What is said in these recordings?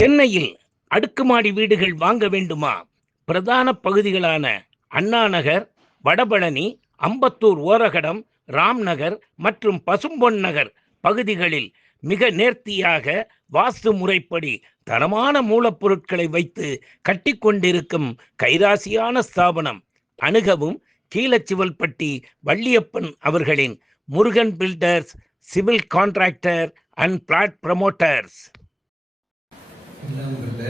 சென்னையில் அடுக்குமாடி வீடுகள் வாங்க வேண்டுமா? பிரதான பகுதிகளான அண்ணா நகர், வடபழனி, அம்பத்தூர் ஓரகடம், ராம்நகர் மற்றும் பசும்பொன் நகர் பகுதிகளில் மிக நேர்த்தியாக வாஸ்து முறைப்படி தரமான மூலப்பொருட்களை வைத்து கட்டிக்கொண்டிருக்கும் கைராசியான ஸ்தாபனம். அணுகவும் கீழச்சிவல்பட்டி வள்ளியப்பன் அவர்களின் Murugan builders, civil contractor and flat promoters. எல்லாம் வல்ல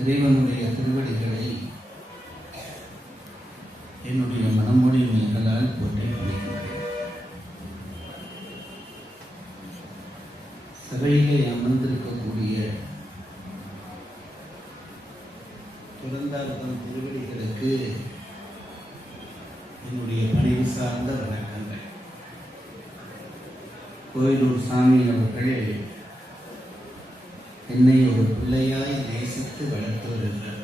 இறைவனுடைய திருவடிகளை என்னுடைய மனமொழி மீன்களால் போற்றி முடிக்கின்றேன். சபையிலே அமர்ந்திருக்கக்கூடிய துறந்தார்தம் திருவடிகளுக்கு என்னுடைய பணிவு சார்ந்த வணக்கங்கள். கோயிலூர் சாமி அவர்கள் என்னை ஒரு பிள்ளையாய் நேசித்து வளர்த்து வருகிறார்.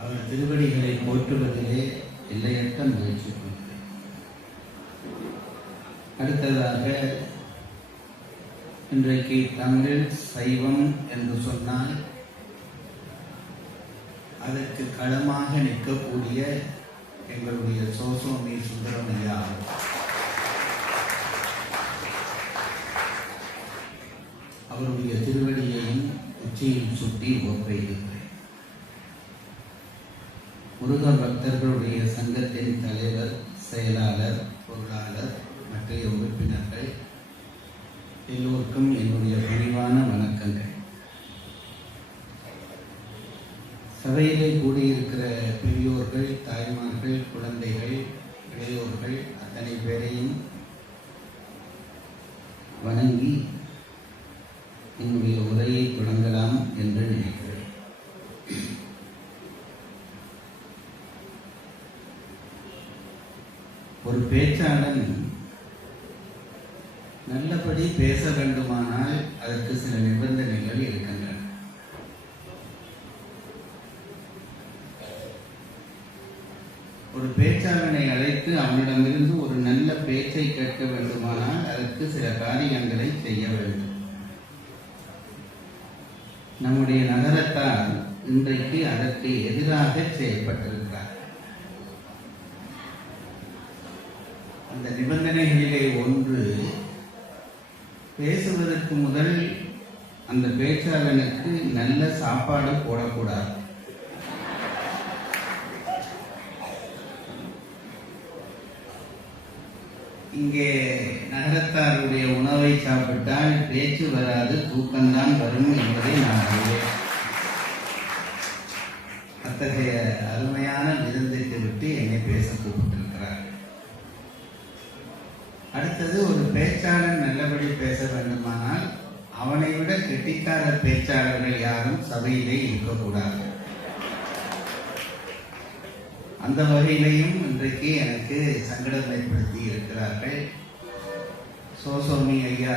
அவர் திருவடிகளை போற்றுவதிலே எல்லையற்ற முயற்சி கொள்கிறேன். அடுத்ததாக, இன்றைக்கு தமிழ் சைவம் என்று சொன்னால் அதற்கு களமாக நிற்கக்கூடிய எங்களுடைய சோசோமி சுந்தரமையா அவருடைய திருவடியையும் உச்சியில் சுட்டி ஒப்பையிடுகிறேன். முருக பக்தர்களுடைய சங்கத்தின் தலைவர், செயலாளர், பொருளாளர், மற்றைய உறுப்பினர்கள் எல்லோருக்கும் என்னுடைய பணிவான வணக்கங்கள். சபையிலே கூடியிருக்கிற பெரியோர்கள், தாய்மார்கள், குழந்தைகள், இளையோர்கள் அத்தனை பேரையும் வணங்கி என்னுடைய உரையை தொடங்கலாம் என்று நினைக்கிறேன். ஒரு பேச்சாளன் நல்லபடி பேச வேண்டுமானால் அதற்கு சில நிபந்தனைகள் இருக்கின்றன. ஒரு பேச்சாளனை அழைத்து அவனிடமிருந்து ஒரு நல்ல பேச்சை கேட்க வேண்டுமானால் அதற்கு சில காரியங்களை செய்ய வேண்டும். நம்முடைய நகரத்தால் இன்றைக்கு அதற்கு எதிராக செயல்பட்டிருக்கிறார். அந்த நிபந்தனைகளிலே ஒன்று, பேசுவதற்கு முதல் அந்த பேச்சாளனுக்கு நல்ல சாப்பாடு போடக்கூடாது. இங்கே நகரத்தாருடைய உணவை சாப்பிட்டால் பேச்சு வராது, தூக்கம்தான் வரும் என்பதை நான் அறிவேன். அத்தகைய அருமையான விருந்திற்கு விட்டு என்னை பேச கூப்பிட்டிருக்கிறார். அடுத்தது, ஒரு பேச்சாளன் நல்லபடி பேச வேண்டுமானால் அவனை விட கெட்டிக்கார பேச்சாளர்கள் யாரும் சபையிலே இருக்கக்கூடாது. அந்த வகையிலையும் இன்றைக்கு எனக்கு சங்கடம் ஏற்படுத்தி இருக்கிறார்கள். சோசோமி ஐயா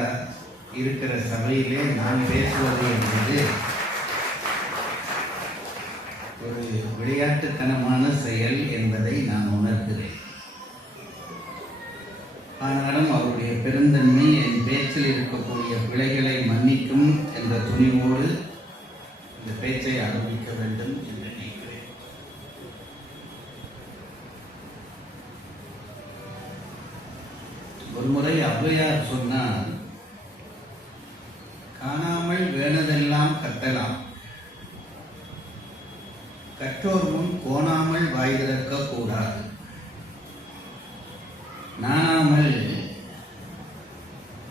இருக்கிற சபையிலே நான் பேசுவது என்பது ஒரு விளையாட்டுத்தனமான செயல் என்பதை நான் உணர்கிறேன். ஆனாலும் அவருடைய பெருந்தன்மை என் பேச்சில் இருக்கக்கூடிய பிழைகளை மன்னிக்கும் என்ற துணிவோடு இந்த பேச்சை ஆரம்பிக்க வேண்டும் என்று நினைக்கிறேன். ஒரு முறை ஔவையார் சொன்னார், காணாமல் வேணதெல்லாம் கட்டலாம், கற்றோர் முன் கோணாமல் வாய் திறக்க கூடாது. நாணாமல்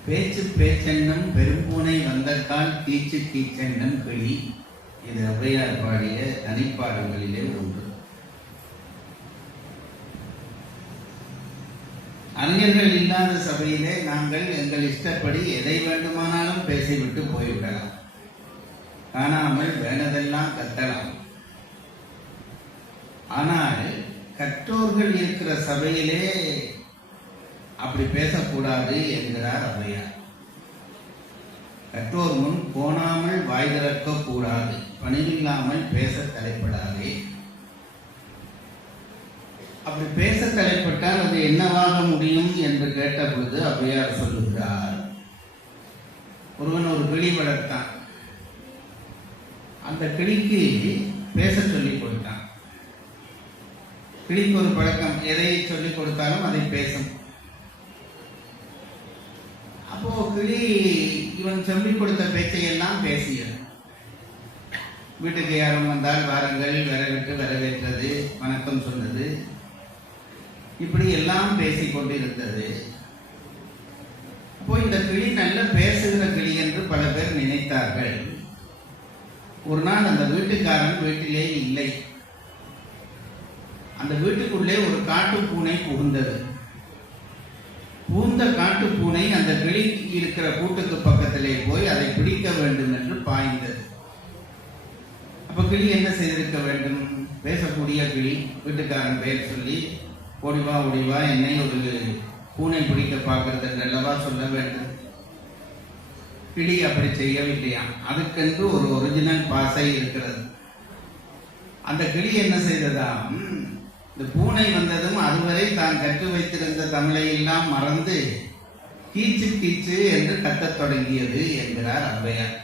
பேச்சு பேச்சென்னும் பெரும்பூனை வந்தக்கால் கீச்சு கீச்சென்னும் கிளி. இது ஔவையார் பாடிய தனிப்பாடல்களிலே ஒன்று. அறிஞர்கள் இல்லாத சபையிலே நாங்கள் எங்கள் இஷ்டப்படி எதை வேண்டுமானாலும் பேசிவிட்டு போய்விடலாம். காணாமல் வேணதெல்லாம் கத்தலாம். ஆனால் கற்றோர்கள் இருக்கிற சபையிலே அப்படி பேசக்கூடாது என்கிறார் ஔவையார். கற்றோர் முன் கோணாமல் வாய் திறக்க கூடாது, பணிவில்லாமல் பேச தலைப்படாதே. அப்படி பேச தலைப்பட்டால் அது என்னவாக முடியும் என்று கேட்ட பொழுது ஔவையார் சொல்லுகிறார், ஒருவன் ஒரு கிளி வளர்த்தான். அந்த கிளிக்கு பேச சொல்லிக் கொடுத்தான். கிளிக்கு ஒரு பழக்கம், எதை சொல்லிக் கொடுத்தாலும் அதை பேசும். அப்போ கிளி இவன் சொல்லிக் கொடுத்த பேச்சையெல்லாம் பேசியது. வீட்டுக்கு யாரும் வந்தால் வாருங்கள், வரவேற்று வரவேற்றது, வணக்கம் சொன்னது, இப்படி எல்லாம் பேசிக் கொண்டிருந்தது. அப்போ இந்த கிளி நல்ல பேசுகிற கிளி என்று பல பேர் நினைத்தார்கள். ஒரு நாள் அந்த வீட்டுக்காரன் வீட்டிலே இல்லை. அந்த வீட்டுக்குள்ளே ஒரு காட்டு பூனை புகுந்தது. பூந்த காட்டு பூனை அந்த கிளி இருக்கிற கூட்டுக்கு பக்கத்திலே போய் அதை பிடிக்க வேண்டும் என்று பாய்ந்தது. அப்ப கிளி என்ன செய்திருக்க வேண்டும்? பேசக்கூடிய கிளி வீட்டுக்காரன் பெயர் சொல்லி ஓடிவா ஓடிவா என்னை ஒரு பூனை பிடிக்க பார்க்கிறது என்றல்லவா சொல்ல வேண்டும். கிளி அப்படி செய்யவில்லையா? அதுக்கென்று ஒரு ஒரிஜினல் பாசை இருக்கிறது. அந்த கிளி என்ன செய்ததா, இந்த பூனை வந்ததும் அதுவரை தான் கற்று வைத்திருந்த தமிழை எல்லாம் மறந்து கீச்சு கீச்சு என்று கத்தத் தொடங்கியது என்கிறார் ஔவையார்.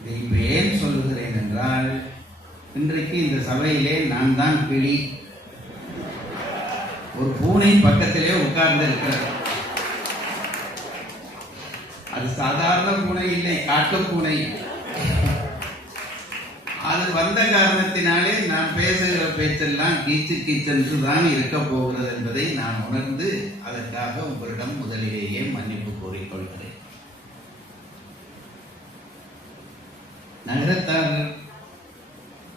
இதை இப்ப ஏன் சொல்லுகிறேன் என்றால், இன்றைக்கு இந்த சபையிலே நான் தான் கிளி, ஒரு பூனை பக்கத்திலே உட்கார்ந்து இருக்கிறது. அது சாதாரண பூனை இல்லை, காட்டு பூனை. அது வந்த காரணத்தினாலே நான் பேசுகிற பேச்செல்லாம் கீச்சு கீச்சென்று தான் இருக்க போகிறது என்பதை நான் உணர்ந்து அதற்காக உங்களிடம் முதலிலேயே மன்னிப்பு கோரிக்கொள்கிறேன். நகரத்தார்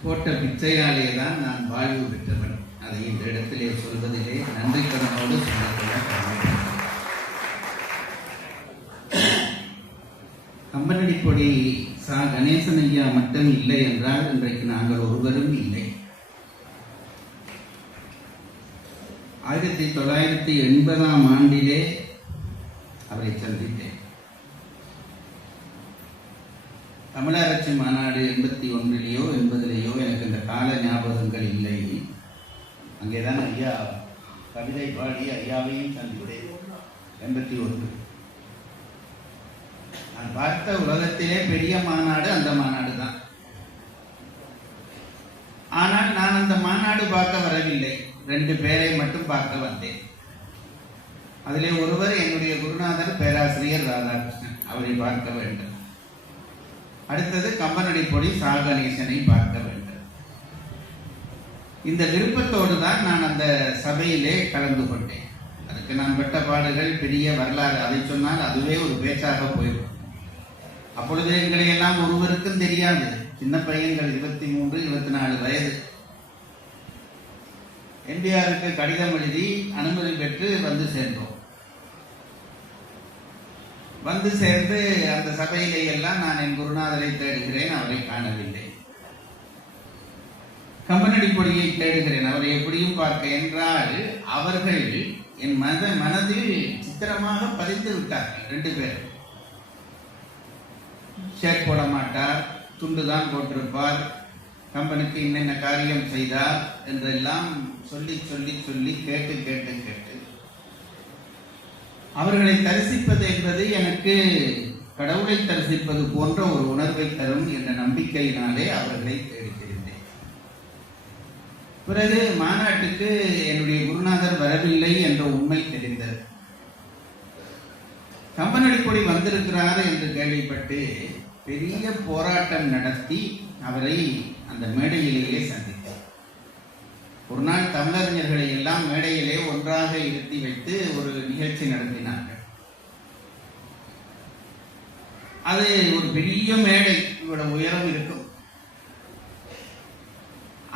போட்ட பிச்சையாலே தான் நான் வாழ்வு பெற்றவன். அதை இந்த இடத்திலே சொல்வதிலே நன்றி கடனோடு சொல்லிக்கொள்ள கடமைப்பட்டேன். கம்பனடிப்பொடி சா கணேசன் ஐயா மட்டும் இல்லை என்றால் இன்றைக்கு நாங்கள் ஒருவரும் இல்லை. 1980ஆம் ஆண்டிலே அவரை சந்தித்தேன். தமிழராட்சி மாநாடு 81லேயோ 80லேயோ, எனக்கு இந்த கால ஞாபகங்கள் இல்லை. அங்கேதான் ஐயா கவிதை பாடி ஐயாவையும் சந்தித்தேன். 81 நான் பார்த்த உலகத்திலே பெரிய மாநாடு அந்த மாநாடு தான். ஆனால் நான் அந்த மாநாடு பார்க்க வரவில்லை, 2 பேரை மட்டும் பார்க்க வந்தேன். அதிலே ஒருவர் என்னுடைய குருநாதர் பேராசிரியர் ராதாகிருஷ்ணன், அவரை பார்க்க வேண்டும். அடுத்தது கம்பனடிப்பொடி சா கணேசனை பார்க்க வேண்டும். இந்த விருப்பத்தோடு தான் நான் அந்த சபையிலே கலந்து கொண்டேன். அதுக்கு நான் பெற்ற பாடுகள் பெரிய வரலாறு, அதை சொன்னால் அதுவே ஒரு பேச்சாக போயிடும். அப்பொழுது எங்களை எல்லாம் ஒருவருக்கும் தெரியாது, சின்ன பையன்கள், 23, 24 வயது. எம்ஜிஆருக்கு கடிதம் எழுதி அனுமதி பெற்று வந்து சேர்ந்தோம். வந்து சேர்ந்து அந்த சபையிலே எல்லாம் நான் என் குருநாதரை தேடுகிறேன், அவரை காணவில்லை. கம்பனடிப்பொடியை தேடுகிறேன், அவரை எப்படியும் பார்க்க என்றால் அவர்கள் என் மனதில் சித்திரமாக பதிந்து விட்டார்கள். 2 பேர். ஷர்ட் போட மாட்டார், துண்டு தான் போட்டிருப்பார், கம்பெனிக்கு என்னென்ன காரியம் செய்தார் என்றெல்லாம் சொல்லி சொல்லி சொல்லி கேட்டு கேட்டு கேட்டு அவர்களை தரிசிப்பது என்பது எனக்கு கடவுளை தரிசிப்பது போன்ற ஒரு உணர்வை தரும் என்ற நம்பிக்கையினாலே அவர்களை தேடித்திருந்தேன். பிறகு மாநாட்டுக்கு என்னுடைய குருநாதர் வரவில்லை என்ற உண்மை தெரிந்தது. கம்பனடிப்பொடி வந்திருக்கிறார் என்று கேள்விப்பட்டு பெரிய போராட்டம் நடத்தி அவரை அந்த மேடையிலேயே சந்தித்தார். ஒரு நாள் தமிழறிஞர்களை எல்லாம் மேடையிலே ஒன்றாக இருத்தி வைத்து ஒரு நிகழ்ச்சி நடத்தினார்கள். அது ஒரு பெரிய மேடை, இவ்வளவு உயரம் இருக்கும்.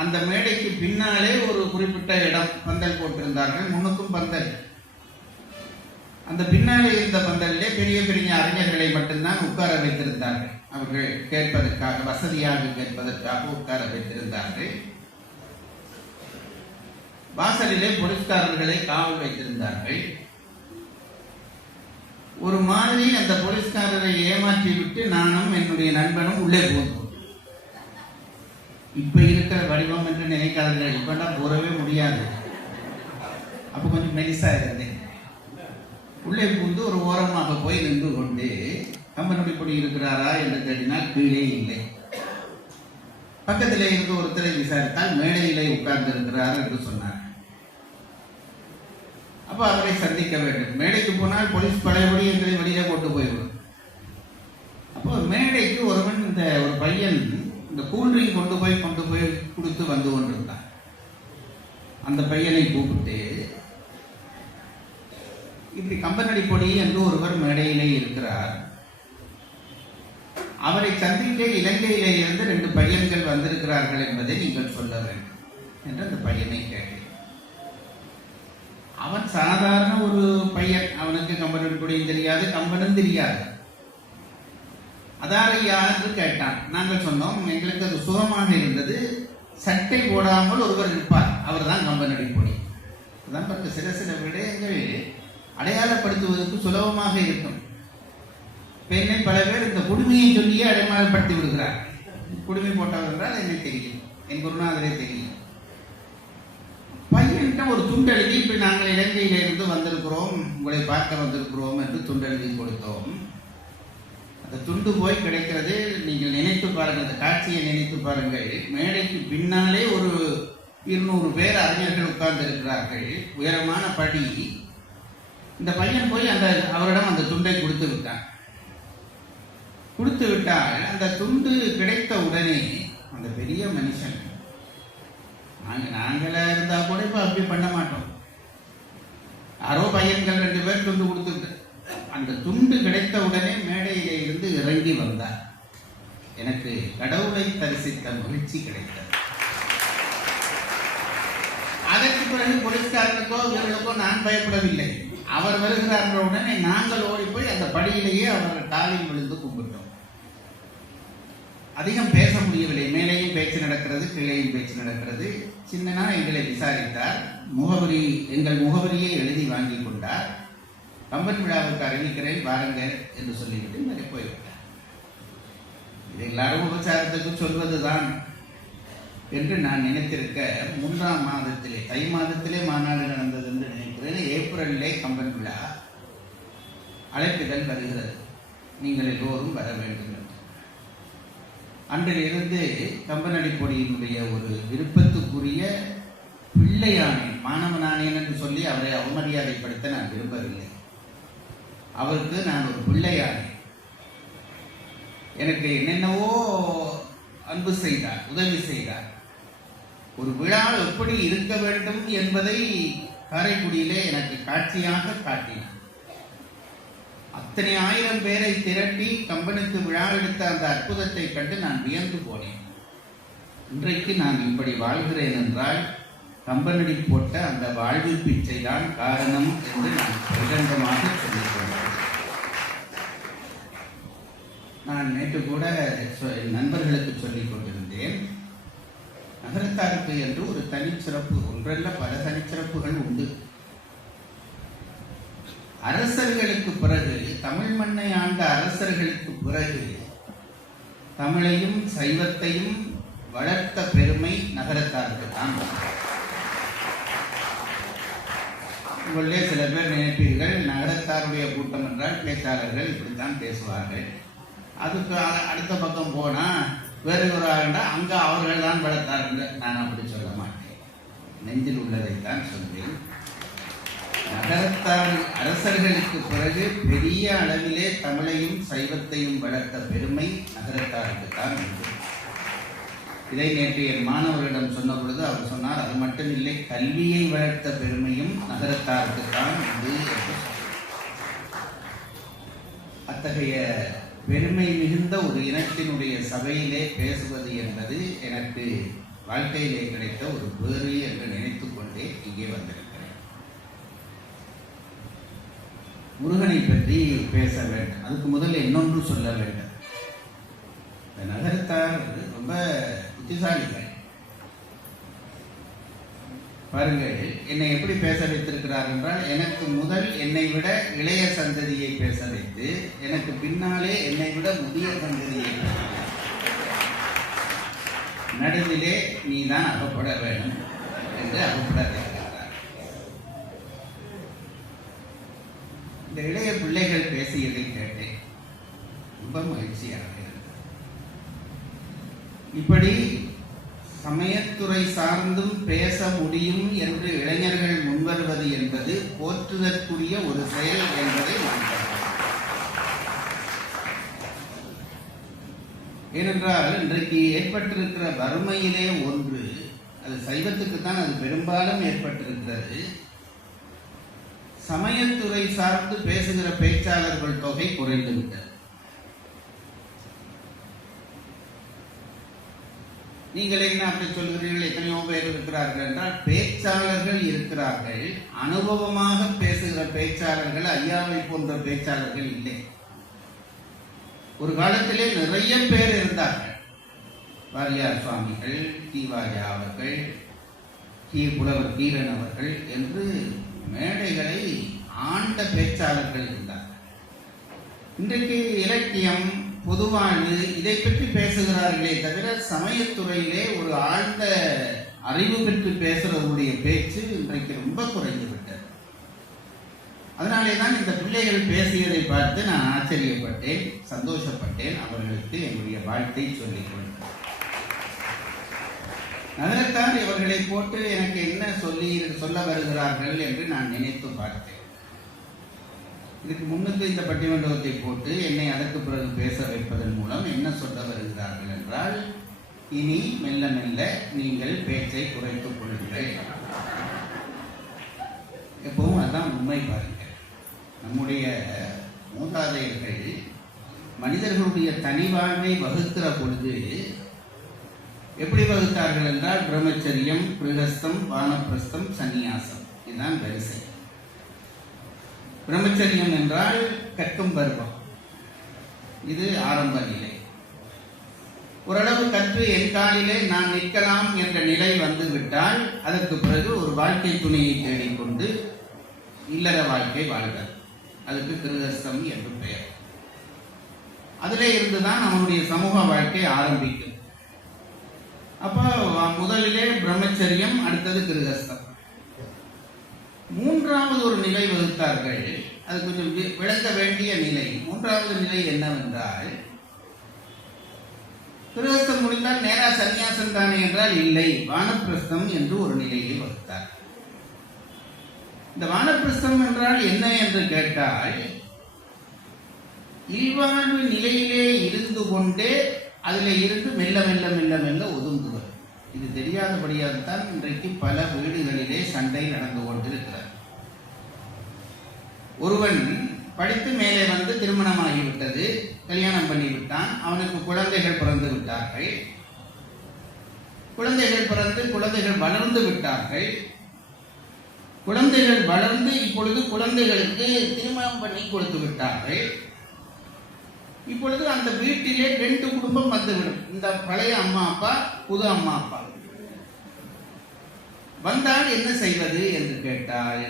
அந்த மேடைக்கு பின்னாலே ஒரு குறிப்பிட்ட இடம் பந்தல் போட்டிருந்தார்கள், முன்னுக்கும் பந்தல். அந்த பின்னாலே இருந்த பந்தலிலே பெரிய பெரிய அறிஞர்களை மட்டும்தான் உட்கார வைத்திருந்தார்கள். அவர்கள் கேட்பதற்காக, வசதியாக கேட்பதற்காக உட்கார வைத்திருந்தார்கள். வாசலிலே போலீஸ்காரர்களை காவல் வைத்திருந்தார்கள். ஒரு மாதிரி அந்த போலீஸ்காரரை ஏமாற்றி விட்டு நானும் என்னுடைய நண்பனும் உள்ளே போனோம். இப்ப இருக்கிற வடிவம் என்று நினைக்காதீர்கள், இப்பெல்லாம் போறவே முடியாது. அப்ப கொஞ்சம் மெலிசா இருந்தேன். உள்ளே புகுந்து ஒரு ஓரமாக போய் நின்று கொண்டு கம்பனுடைய பொடி இருக்கிறாரா என்று தேடினால் கீழே இல்லை. பக்கத்திலே இருந்து ஒருத்தரை விசாரித்தால் மேடையிலே உட்கார்ந்து இருக்கிறார் என்று சொன்னார். அப்ப அவரை சந்திக்க வேண்டும். மேடைக்கு போனால் போலீஸ் பழையபடி எங்களை வெளியே கொண்டு போய்விடும். அப்போ மேடைக்கு ஒருவன் ஒரு பையன் இந்த கூல்ட்ரிங்க் கொண்டு போய் கொடுத்து வந்து கொண்டிருந்தான். அந்த பையனை கூப்பிட்டு, இப்படி கம்பனடி பொடி என்று ஒருவர் மேடையிலே இருக்கிறார், அவரை சந்திக்க இலங்கையிலே இருந்து 2 பையன்கள் வந்திருக்கிறார்கள் என்பதை நீங்கள் சொல்ல வேண்டும் என்று அந்த பையனை கேட்டேன். அவன் சாதாரண ஒரு பையன், அவனுக்கு கம்பனடி பொடியும் தெரியாது, கம்பனும் தெரியாது. அதாரையா என்று கேட்டான். நாங்கள் சொன்னோம், எங்களுக்கு அது சுகமாக இருந்தது, சட்டை போடாமல் ஒருவர் இருப்பார், அவர் தான் கம்பனடி பொடி. அதான் பார்த்து சில விடயங்கள் அடையாளப்படுத்துவதற்கு சுலபமாக இருக்கும். பெண்ணை பல பேர் இந்த குடுமையை சொல்லியே அடையாளப்படுத்தி விடுகிறார். குடுமை போட்டவர் என்றால் என்ன தெரியும், என் குருநாதரே தெரியும். பையன்கிட்ட ஒரு துண்டெழுதி, இப்படி நாங்கள் இலங்கையில இருந்து வந்திருக்கிறோம், உங்களை பார்க்க வந்திருக்கிறோம் என்று துண்டெழுதி கொடுத்தோம். அந்த துண்டு போய் கிடைக்கிறது. நீங்கள் நினைத்து பாருங்கள், அந்த காட்சியை நினைத்து பாருங்கள். மேடைக்கு பின்னாலே ஒரு 200 பேர் அறிஞர்கள் உட்கார்ந்து இருக்கிறார்கள், உயரமான படி. இந்த பையன் போய் அவரிடம் அந்த துண்டை கொடுத்து விட்டால் அந்த துண்டு கிடைத்த உடனே அந்த பெரிய மனுஷன், நாங்களா இருந்தா கூட இப்ப அப்படி பண்ண மாட்டோம், யாரோ பையன்கள் 2 பேர் துண்டு கொடுத்துட்டு, அந்த துண்டு கிடைத்த உடனே மேடையிலே இருந்து இறங்கி வந்தார். எனக்கு கடவுளை தரிசித்த மகிழ்ச்சி கிடைத்தது. அதற்கு பிறகு போலீஸ்காரனுக்கோ இவர்களுக்கோ நான் பயப்படவில்லை. அவர் வருகிறார் உடனே நாங்கள் ஓடி போய் அந்த படியிலேயே அவர் காலில் விழுந்து கும்பிட்டோம். அதிகம் பேச முடியவில்லை. மேலேயும் பேச்சு நடக்கிறது, கீழேயும் பேச்சு நடக்கிறது. சின்னனா எங்களை விசாரித்தார். எங்கள் முகவரியை எழுதி வாங்கி கொண்டார். கம்பன் விழாவுக்கு அறிவிக்கிறேன் வாருங்கள் என்று சொல்லிவிட்டு மேலே போய்விட்டார். இது எல்லாரும் உபச்சாரத்துக்கு சொல்வதுதான் என்று நான் நினைத்திருக்க, 3ஆம் மாதத்திலே, தை மாதத்திலே மாநாடு நடந்தது என்று நினைக்கிறேன். ஏப்ரலிலே கம்பன் விழா அழைப்புகள் வருகிறது, நீங்கள் எல்லோரும் வர வேண்டும் என்று. அன்றிலிருந்து கம்பனடி பொடியினுடைய ஒரு விருப்பத்துக்குரிய பிள்ளையானேன், மாணவனானேன் என்று சொல்லி அவரை அவமரியாதைப்படுத்த நான் விரும்பவில்லை. அவருக்கு நான் ஒரு பிள்ளையானேன். எனக்கு என்னென்னவோ அன்பு செய்தார், உதவி செய்தார். ஒரு விழா எப்படி இருக்க வேண்டும் என்பதை காரைக்குடியிலே எனக்கு காட்சியாக காட்டினார். அத்தனை 1000 பேரை திரட்டி கம்பனுக்கு விழா எடுத்த அந்த அற்புதத்தை கண்டு நான் வியந்து போனேன். இன்றைக்கு நான் இப்படி வாழ்கிறேன் என்றால் கம்பனடி போட்ட அந்த வாழ்வு பிச்சை தான் காரணம் என்று நான் பிரகண்டமாக சொல்லிக் கொண்டேன். நான் நேற்று கூட நண்பர்களுக்கு சொல்லிக் கொண்டிருந்தேன், நகரத்தாருக்கு என்று ஒரு தனிச்சிறப்பு, ஒன்றல்ல பல தனிச்சிறப்புகள் உண்டு. அரசர்களுக்கு பிறகு, தமிழ் மண்ணை ஆண்ட அரசர்களுக்கு பிறகு தமிழையும் சைவத்தையும் வளர்த்த பெருமை நகரத்தாருக்கு தான். உங்களே சில பேர் நினைப்பீர்கள், நகரத்தாருடைய கூட்டம் என்றால் பேச்சாளர்கள் இப்படித்தான் பேசுவார்கள். அதுக்கு அடுத்த பக்கம் போனா வேறு ஒரு ஆண்டா அங்க அவர்கள் தான் வளர்த்தார்கள். நான் அப்படி சொல்ல மாட்டேன், நெஞ்சில் உள்ளதைத்தான் சொல்வேன். நகரத்தார் அரசர்களுக்கு பிறகு பெரிய அளவிலே தமிழையும் சைவத்தையும் வளர்த்த பெருமை நகரத்தாருக்கு தான் உண்டு. இதை நேற்று என் மாணவர்களிடம் சொன்ன பொழுது அவர் சொன்னார், அது மட்டும் இல்லை, கல்வியை வளர்த்த பெருமையும் நகரத்தாருக்கு தான் உண்டு என்று. அத்தகைய பெருமை மிகுந்த ஒரு இனத்தினுடைய சபையிலே பேசுவது என்பது எனக்கு வாழ்க்கையிலே கிடைத்த ஒரு பேறு என்று நினைத்துக் கொண்டே இங்கே வந்திருக்கிறேன். முருகனை பற்றி பேச வேண்டும். அதுக்கு முதல்ல இன்னொன்று சொல்ல வேண்டும். இந்த நகரத்தார் ரொம்ப புத்திசாலிகள். பாருங்கள், என்னை எப்படி பேச வைத்திருக்கிறார் என்றால், எனக்கு முதல் என்னை விட இளைய சந்ததியை பேச வைத்து, எனக்கு பின்னாலே என்னை விட முதிய சந்ததியை நடுவிலே நீ தான் அகப்பட வேண்டும் என்று அகப்பட வைக்கிறார். இந்த இளைய பிள்ளைகள் பேசியதை கேட்டேன். இப்படி சமயத்துறை சார்ந்தும் பேச முடியும் என்று இளைஞர்கள் முன்வருவது என்பது போற்றுதற்குரிய ஒரு செயல் என்பதை நான் ஏனென்றால் இன்றைக்கு ஏற்பட்டிருக்கிற வறுமையிலே ஒன்று, அது சைவத்துக்கு தான் அது பெரும்பாலும் ஏற்பட்டிருக்கிறது. சமயத்துறை சார்ந்து பேசுகிற பேச்சாளர்கள் தொகை குறைந்துவிட்டது. நீங்கள் என்ன அப்படி சொல்கிறீர்கள்? எத்தனையோ பேர் இருக்கிறார்கள் என்றால் பேச்சாளர்கள் இருக்கிறார்கள். அனுபவமாக பேசுகிற பேச்சாளர்கள், ஐயாவை போன்ற பேச்சாளர்கள் இல்லை. ஒரு காலத்திலே நிறைய பேர் இருந்தார்கள். வாரியார் சுவாமிகள், தீவாஜா அவர்கள், புலவர் கீரன் அவர்கள் என்று மேடைகளை ஆண்ட பேச்சாளர்கள் இருந்தார்கள். இன்றைக்கு இலக்கியம், பொதுவாழ்வு இதை பற்றி பேசுகிறார்களே தவிர சமயத்துறையிலே ஒரு ஆழ்ந்த அறிவு பெற்று பேசுறவருடைய பேச்சு இன்றைக்கு ரொம்ப குறைந்து விட்டது. அதனாலே தான் இந்த பிள்ளைகள் பேசியதை பார்த்து நான் ஆச்சரியப்பட்டேன், சந்தோஷப்பட்டேன். அவர்களுக்கு என்னுடைய வாழ்த்தை சொல்லிக் கொண்டேன். அதற்காக இவர்களை போட்டு எனக்கு என்ன சொல்ல வருகிறார்கள் என்று நான் நினைத்து பார்த்தேன். இதுக்கு முன்னுக்கு இந்த பட்டிமண்டபத்தை போட்டு என்னை அதற்கு பிறகு பேச வைப்பதன் மூலம் என்ன சொல்ல வருகிறார்கள் என்றால், இனி மெல்ல மெல்ல நீங்கள் பேச்சை குறைத்துக் கொள்ளுங்கள். எப்பவும் அதான் உண்மை. பாருங்கள், நம்முடைய மூதாதையர்கள் மனிதர்களுடைய தனிவாழ்வை வகுக்கிற பொழுது எப்படி வகுத்தார்கள் என்றால், பிரம்மச்சரியம், கிருஹஸ்தம், வானப்பிரஸ்தம், சந்நியாசம், இதுதான் வரிசை. பிரம்மச்சரியம் என்றால் கற்கும் பருவம், இது ஆரம்ப நிலை. ஓரளவு கற்று என் காலிலே நான் நிற்கலாம் என்ற நிலை வந்துவிட்டால் அதற்கு பிறகு ஒரு வாழ்க்கை துணையை தேடிக்கொண்டு இல்லற வாழ்க்கை வாழ்கள், அதுக்கு கிருஹஸ்தம் என்று பெயர். அதிலே இருந்துதான் அவனுடைய சமூக வாழ்க்கை ஆரம்பிக்கும். அப்போ முதலிலே பிரம்மச்சரியம், அடுத்தது கிருஹஸ்தம். மூன்றாவது ஒரு நிலை வகுத்தார்கள். அது கொஞ்சம் விளங்க வேண்டிய நிலை. மூன்றாவது நிலை என்னவென்றால், கிருஹஸ்தம் முடிந்தால் நேரா சந்நியாசம் தானே என்றால் இல்லை, வானப்பிரஸ்தம் என்று ஒரு நிலையை வகுத்தார். இந்த வானப்பிரஸ்தம் என்றால் என்ன என்று கேட்டால், இல்வாழ்வு நிலையிலே இருந்து கொண்டே அதில் இருந்து மெல்ல மெல்ல மெல்ல மெல்ல ஒதுங்குவது. இது தெரியாதபடியால்தான் இன்றைக்கு பல வீடுகளிலே சண்டை நடந்து கொண்டிருக்கிறது. ஒருவன் படித்து மேலே வந்து திருமணமாகிவிட்டது, கல்யாணம் பண்ணிவிட்டான், அவனுக்கு குழந்தைகள் பிறந்து விட்டார்கள். குழந்தைகள் பிறந்து குழந்தைகள் வளர்ந்து விட்டார்கள். குழந்தைகள் வளர்ந்து இப்பொழுது குழந்தைகளுக்கு திருமணம் பண்ணி கொடுத்து விட்டார்கள். இப்பொழுது அந்த வீட்டிலே 2 குடும்பம் வந்துவிடும். இந்த பழைய அம்மா அப்பா, புது அம்மா அப்பா வந்தால் என்ன செய்வது என்று கேட்டால்,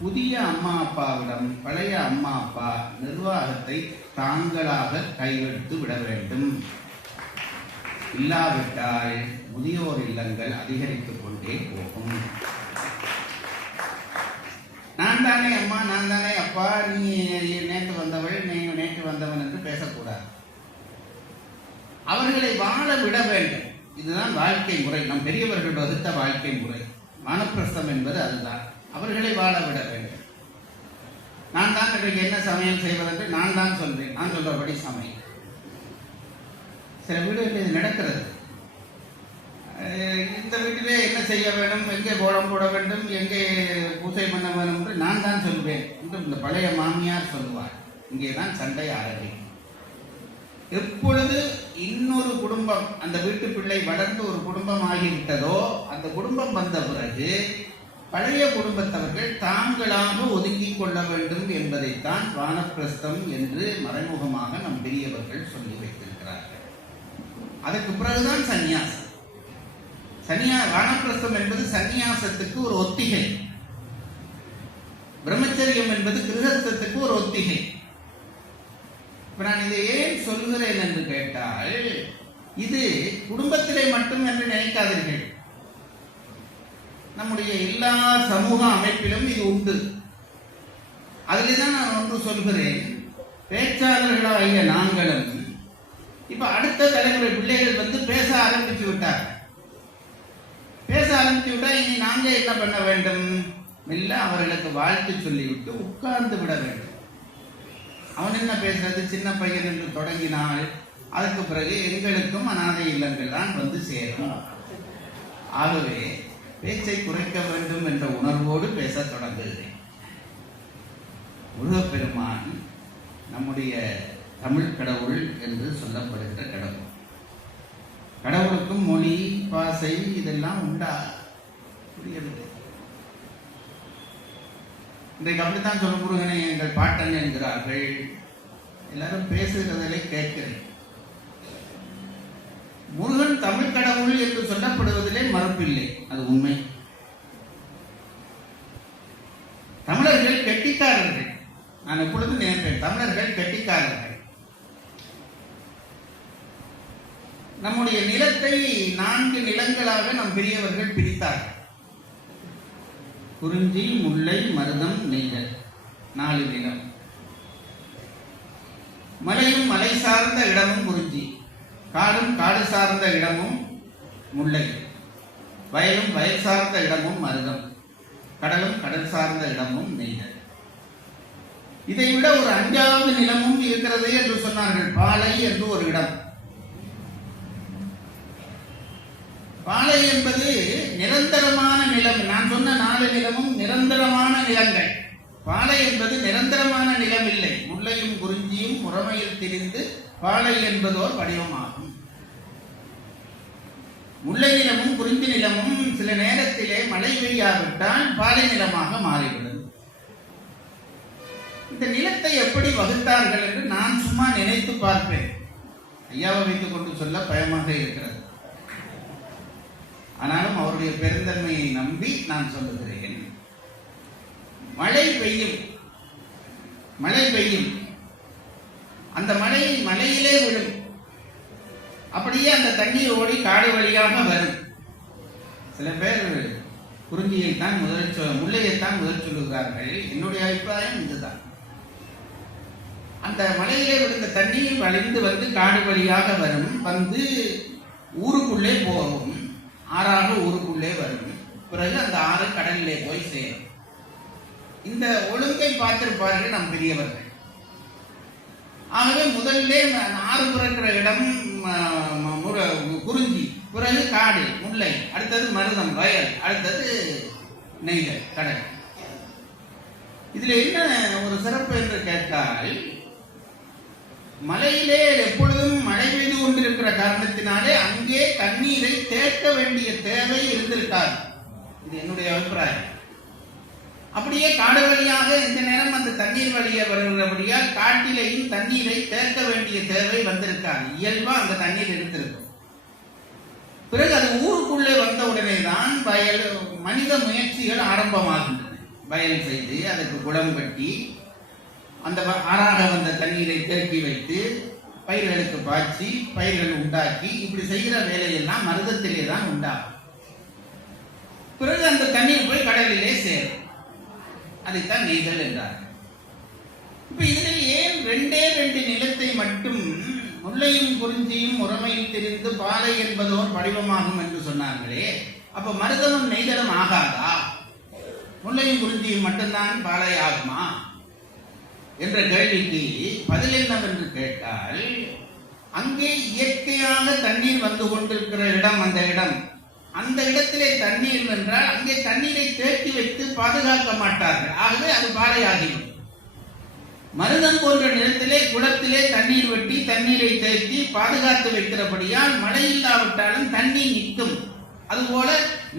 புதிய அம்மா அப்பாவிடம் பழைய அம்மா அப்பா நிர்வாகத்தை தாங்களாக கையெடுத்து விட வேண்டும். இல்லாவிட்டால் முதியோர் இல்லங்கள் அதிகரித்துக் கொண்டே போகும். நான் தானே அம்மா, நான் தானே அப்பா, நீ நேற்று வந்தவள், நீங்க நேற்று வந்தவன் என்று பேசக்கூடாது. அவர்களை வாழ விட வேண்டும். இதுதான் வாழ்க்கை முறை, நம் பெரியவர்கள் வகுத்த வாழ்க்கை முறை. வானப்பிரஸ்தம் என்பது அதுதான். அவர்களை வாழ விட வேண்டும். நான் தான் இன்றைக்கு என்ன சமையல் செய்வதென்று நான் தான் சொல்றேன், நான் சொல்றபடி சமையல். சில வீடுகளில் இது நடக்கிறது. இந்த வீட்டிலே என்ன செய்ய வேண்டும், எங்கே கோலம் போட வேண்டும், எங்கே பூஜை பண்ண வேண்டும் என்று நான் தான் சொல்வேன் என்று இந்த பழைய மாமியார் சொல்லுவார். இங்கே தான் சண்டை ஆரம்பிக்கும். எப்பொழுது இன்னொரு குடும்பம், அந்த வீட்டு பிள்ளை வளர்ந்து ஒரு குடும்பம் ஆகிவிட்டதோ, அந்த குடும்பம் வந்த பிறகு பழைய குடும்பத்தவர்கள் தாங்களாக ஒதுங்கிக் கொள்ள வேண்டும் என்பதைத்தான் வானப்பிரஸ்தம் என்று மறைமுகமாக நம் பெரியவர்கள் சொல்லி வைத்திருக்கிறார்கள். அதற்கு பிறகுதான் சந்நியாசம். வானப்பிரஸ்தம் என்பது சந்நியாசத்துக்கு ஒரு ஒத்திகை, பிரம்மச்சரியம் என்பது கிருஹஸ்தத்துக்கு ஒரு ஒத்திகை. இப்ப நான் இதை ஏன் சொல்கிறேன் என்று கேட்டால், இது குடும்பத்திலே மட்டும் என்று நினைக்காதீர்கள். நம்முடைய எல்லா சமூக அமைப்பிலும் இது உண்டு. அதில் தான் நான் ஒன்று சொல்கிறேன். பேச்சாளர்களாகிய நாங்களும் இப்ப அடுத்த தலைமுறை பிள்ளைகள் வந்து பேச ஆரம்பிச்சு விட்டார். பேச ஆரம்பிச்சு விட்டா இனி நாங்க என்ன பண்ண வேண்டும்? மெல்ல அவர்களுக்கு வாழ்த்து சொல்லிவிட்டு உட்கார்ந்து விட வேண்டும். அவன் என்ன பேசுறது, சின்ன பையன் என்று தொடங்கினால் அதுக்கு பிறகு எங்களுக்கும் அனாதை இல்லங்கள் தான் வந்து சேரும். ஆகவே பேச்சை குறைக்க வேண்டும் என்ற உணர்வோடு பேச தொடங்குகிறேன். முருகப்பெருமான் நம்முடைய தமிழ் கடவுள் என்று சொல்லப்படுகிற கடவுள். கடவுளுக்கும் மொழி பாசை இதெல்லாம் உண்டா? புரியவில்லை. இன்றைக்கு அப்படித்தான் சொல்ல முருகனை எங்கள் பாட்டன் என்கிறார்கள். எல்லாரும் பேசுகிறதிலே கேட்கிறேன். முருகன் தமிழ் கடவுள் என்று சொல்லப்படுவதிலே மறுப்பில்லை, அது உண்மை. தமிழர்கள் கெட்டிக்காரர்கள். நான் எப்பொழுதும் நினைப்பேன், தமிழர்கள் கெட்டிக்காரர்கள். நம்முடைய நிலத்தை 4 நிலங்களாக நம் பெரியவர்கள் பிரித்தார்கள். குறிஞ்சி, முல்லை, மருதம், நெய்தல் 4 நிலம். மலையும் மலை சார்ந்த இடமும் குறிஞ்சி, காடும் காடு சார்ந்த இடமும் முல்லை, வயலும் வயல் சார்ந்த இடமும் மருதம், கடலும் கடல் சார்ந்த இடமும் நெய்தல். இதை விட ஒரு 5வது நிலமும் இருக்கிறது என்று சொன்னார்கள். பாலை என்று ஒரு இடம். பாலை என்பது நிரந்தரமான நிலம். நான் சொன்ன 4 நிலமும் நிரந்தரமான நிலங்கள். பாலை என்பது நிரந்தரமான நிலம் இல்லை. முல்லையும் குறிஞ்சியும் முறைமையில் திரிந்து பாலை என்பதோர் வடிவமாகும். முல்லை நிலமும் குறிஞ்சி நிலமும் சில நேரத்திலே மழை பெய்யாவிட்டால் பாலை நிலமாக மாறிவிடும். இந்த நிலத்தை எப்படி வகுத்தார்கள் என்று நான் சும்மா நினைத்து பார்ப்பேன். ஐயாவை வைத்துக் கொண்டு சொல்ல பயமாக இருக்கிறது. ஆனாலும் அவருடைய பெருந்தன்மையை நம்பி நான் சொல்லுகிறேன். மழை பெய்யும், மழை பெய்யும். அந்த மழை மலையிலே விழும். அப்படியே அந்த தண்ணீர் ஓடி காடு வழியாக வரும். சில பேர் குறிஞ்சியைத்தான் முல்லையைத்தான் முதல் சொல்லுகிறார்கள். என்னுடைய அபிப்பிராயம் இதுதான். அந்த மலையிலே விழுந்த தண்ணீர் வழிந்து வந்து காடு வழியாக வரும். வந்து ஊருக்குள்ளே போகும். ஆறாக ஊருக்குள்ளே வரும். பிறகு அந்த ஆறு கடலிலே போய் சேரும். இந்த ஒழுங்கை பார்த்திருப்பார்கள் நம் பெரியவர்கள். ஆகவே முதல்ல ஆறு பிறக்கிற இடம் குறிஞ்சி, பிறகு காடு முல்லை, அடுத்தது மருதம் வயல், அடுத்தது நெய்தல் கடல். இதுல என்ன ஒரு சிறப்பு என்று கேட்டால், மலையிலே எப்பொழுதும் மழை பெய்து கொண்டிருக்கிற காரணத்தினாலே அங்கே தண்ணீரை தேக்க வேண்டிய தேவை இருந்திருக்காது. இது என்னுடைய அபிப்பிராயம். அப்படியே காடு வழியாக இந்த நேரம் அந்த தண்ணீர் வழியே வருகிறபடியால் காட்டிலேயும் தண்ணீரை தேக்க வேண்டிய தேவை வந்திருக்காது. இயல்பா அந்த தண்ணீர் எடுத்திருக்கும். பிறகு அது ஊருக்குள்ளே வந்த உடனே தான் வயல் மனித முயற்சிகள் ஆரம்பமாகின்றன. வயல் செய்து அதற்கு குளம் கட்டி அந்த ஆறாக வந்த தண்ணீரை தேக்கி வைத்து பயிர்களுக்கு பாய்ச்சி பயிர்கள் உண்டாக்கி இப்படி செய்கிற வேலையெல்லாம் மருதத்திலே தான் உண்டாகும். பிறகு அந்த தண்ணீர் போய் கடலிலே சேரும். அதைத்தான் நெய்தல் என்றார். இப்ப இதில் ஏன் 2 நிலத்தை மட்டும் முல்லையும் குறிஞ்சியும் முறைமையில் தெரிந்து பாலை என்பதோர் வடிவமாகும் என்று சொன்னார்களே, அப்ப மருதமும் நெய்தலும் ஆகாதா? முல்லையும் குறிஞ்சியும் மட்டும்தான் பாலை ஆகுமா என்ற கேள்விக்கு பதில் என்னவென்று கேட்டால், அங்கே இயற்கையாக தண்ணீர் வந்து கொண்டிருக்கிற இடம் அந்த இடம். அந்த இடத்திலே தண்ணீர் என்றால் அங்கே தண்ணீரை தேக்கி வைத்து பாதுகாக்க மாட்டார்கள். ஆகவே அது பாலையாகிவிடும். மருதம் போன்ற நிலத்திலே குளத்திலே தண்ணீர் வெட்டி தண்ணீரை தேக்கி பாதுகாத்து வைக்கிறபடியால் மழை இல்லாவிட்டாலும் தண்ணீர் நிற்கும். அதுபோல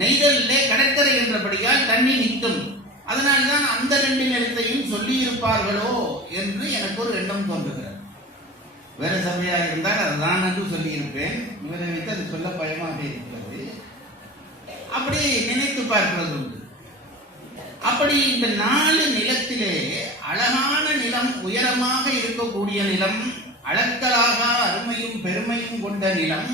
நெய்தலிலே கடற்கரை என்றபடியால் தண்ணீர் நிற்கும். அதனால்தான் அந்த 2 நிலத்தையும் சொல்லி இருப்பார்களோ என்று எனக்கு ஒரு எண்ணம் தோன்றுகிறது. வேற சபையா இருந்தால் அதுதான் என்று சொல்லி இருப்பேன். இவரை வைத்து அது சொல்ல பயமாக இருக்கிறது. அப்படி நினைத்து பார்க்கிறது உண்டு. அப்படி இந்த 4 நிலத்திலே அழகான நிலம், உயரமாக இருக்கக்கூடிய நிலம், அளக்கலாக அருமையும் பெருமையும் கொண்ட நிலம்.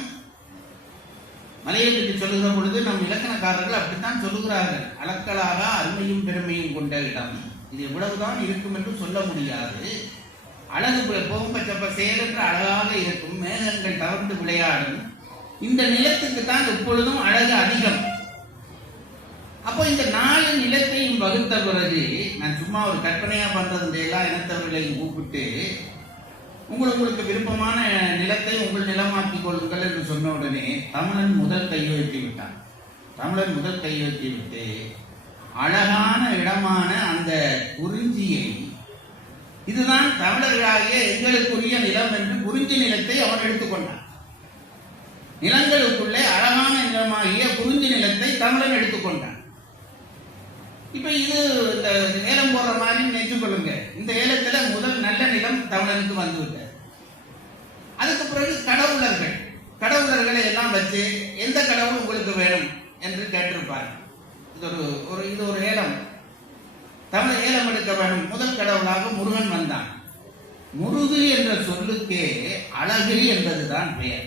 மலையை பற்றி சொல்லுகிற பொழுது நம் இலக்கணக்காரர்கள் அப்படித்தான் சொல்லுகிறார்கள். அளக்கலாக அருமையும் பெருமையும் கொண்ட இடம். இது எவ்வளவுதான் இருக்கும் என்று சொல்ல முடியாது. அழகு எப்பவும் பச்சை பசேலென்று அழகாக இருக்கும், மேகங்கள் தவர்ந்து விளையாடும். இந்த நிலத்துக்கு தான் எப்பொழுதும் அழகு அதிகம். அப்போ இந்த 4 நிலத்தையும் வகுத்த பிறகு, நான் சும்மா ஒரு கற்பனையா பண்றது எல்லா இனத்தவர்களையும் கூப்பிட்டு உங்களுக்கு விருப்பமான நிலத்தை உங்கள் நிலமாக்கிக் கொள்ளுங்கள் என்று சொன்ன உடனே தமிழன் முதல் கையெழுத்தி விட்டான். தமிழன் முதல் கையெழுத்தி விட்டு அழகான இடமான அந்த குறிஞ்சியை, இதுதான் தமிழர்களாகிய எங்களுக்குரிய நிலம் என்று குறிஞ்சி நிலத்தை அவன் எடுத்துக்கொண்டான். நிலங்களுக்குள்ளே அழகான நிலமாகிய குறிஞ்சி நிலத்தை தமிழன் எடுத்துக்கொண்டான். இப்ப இது இந்த ஏலம் போடுற மாதிரி நினைச்சு கொள்ளுங்க. இந்த ஏலத்துல முதல் நல்ல நிலம் தமிழனுக்கு வந்துவிட்டது. அதுக்கு பிறகு கடவுளர்களை எல்லாம் வச்சு எந்த கடவுள் உங்களுக்கு வேணும் என்று கேட்டிருப்பார்கள். இது ஒரு ஏலம். தமிழ் ஏலம் எடுக்க வேண்டும். முதல் கடவுளாக முருகன் வந்தான். முருகு என்ற சொல்லுக்கே அழகு என்பதுதான் பெயர்.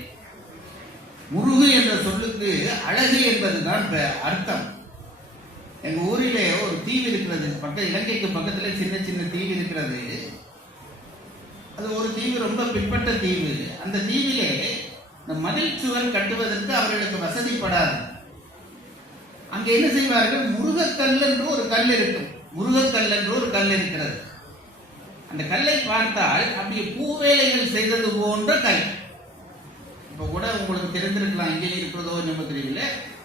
முருகு என்ற சொல்லுக்கு அழகு என்பதுதான் அர்த்தம். எங்க ஊரிலே ஒரு தீவு இருக்கிறது, இலங்கைக்கு பக்கத்துல சின்ன சின்ன தீவு இருக்கிறது. அது ஒரு தீவு, ரொம்ப பிற்பட்ட தீவு. அந்த தீவிலே இந்த மதில் சுவர் கட்டுவதற்கு அவர்களுக்கு வசதிப்படாது. அங்க என்ன செய்வார்கள், முருகக்கல் என்று ஒரு கல் இருக்கும். முருகக்கல் என்று ஒரு கல் இருக்கிறது. அந்த கல்லை பார்த்தால் அப்படியே பூவேலைகள் செய்தது போன்ற கல். இப்ப கூட உங்களுக்கு தெரிந்திருக்கலாம், இங்கே இருக்கிறதோ நம்ம தெரியல.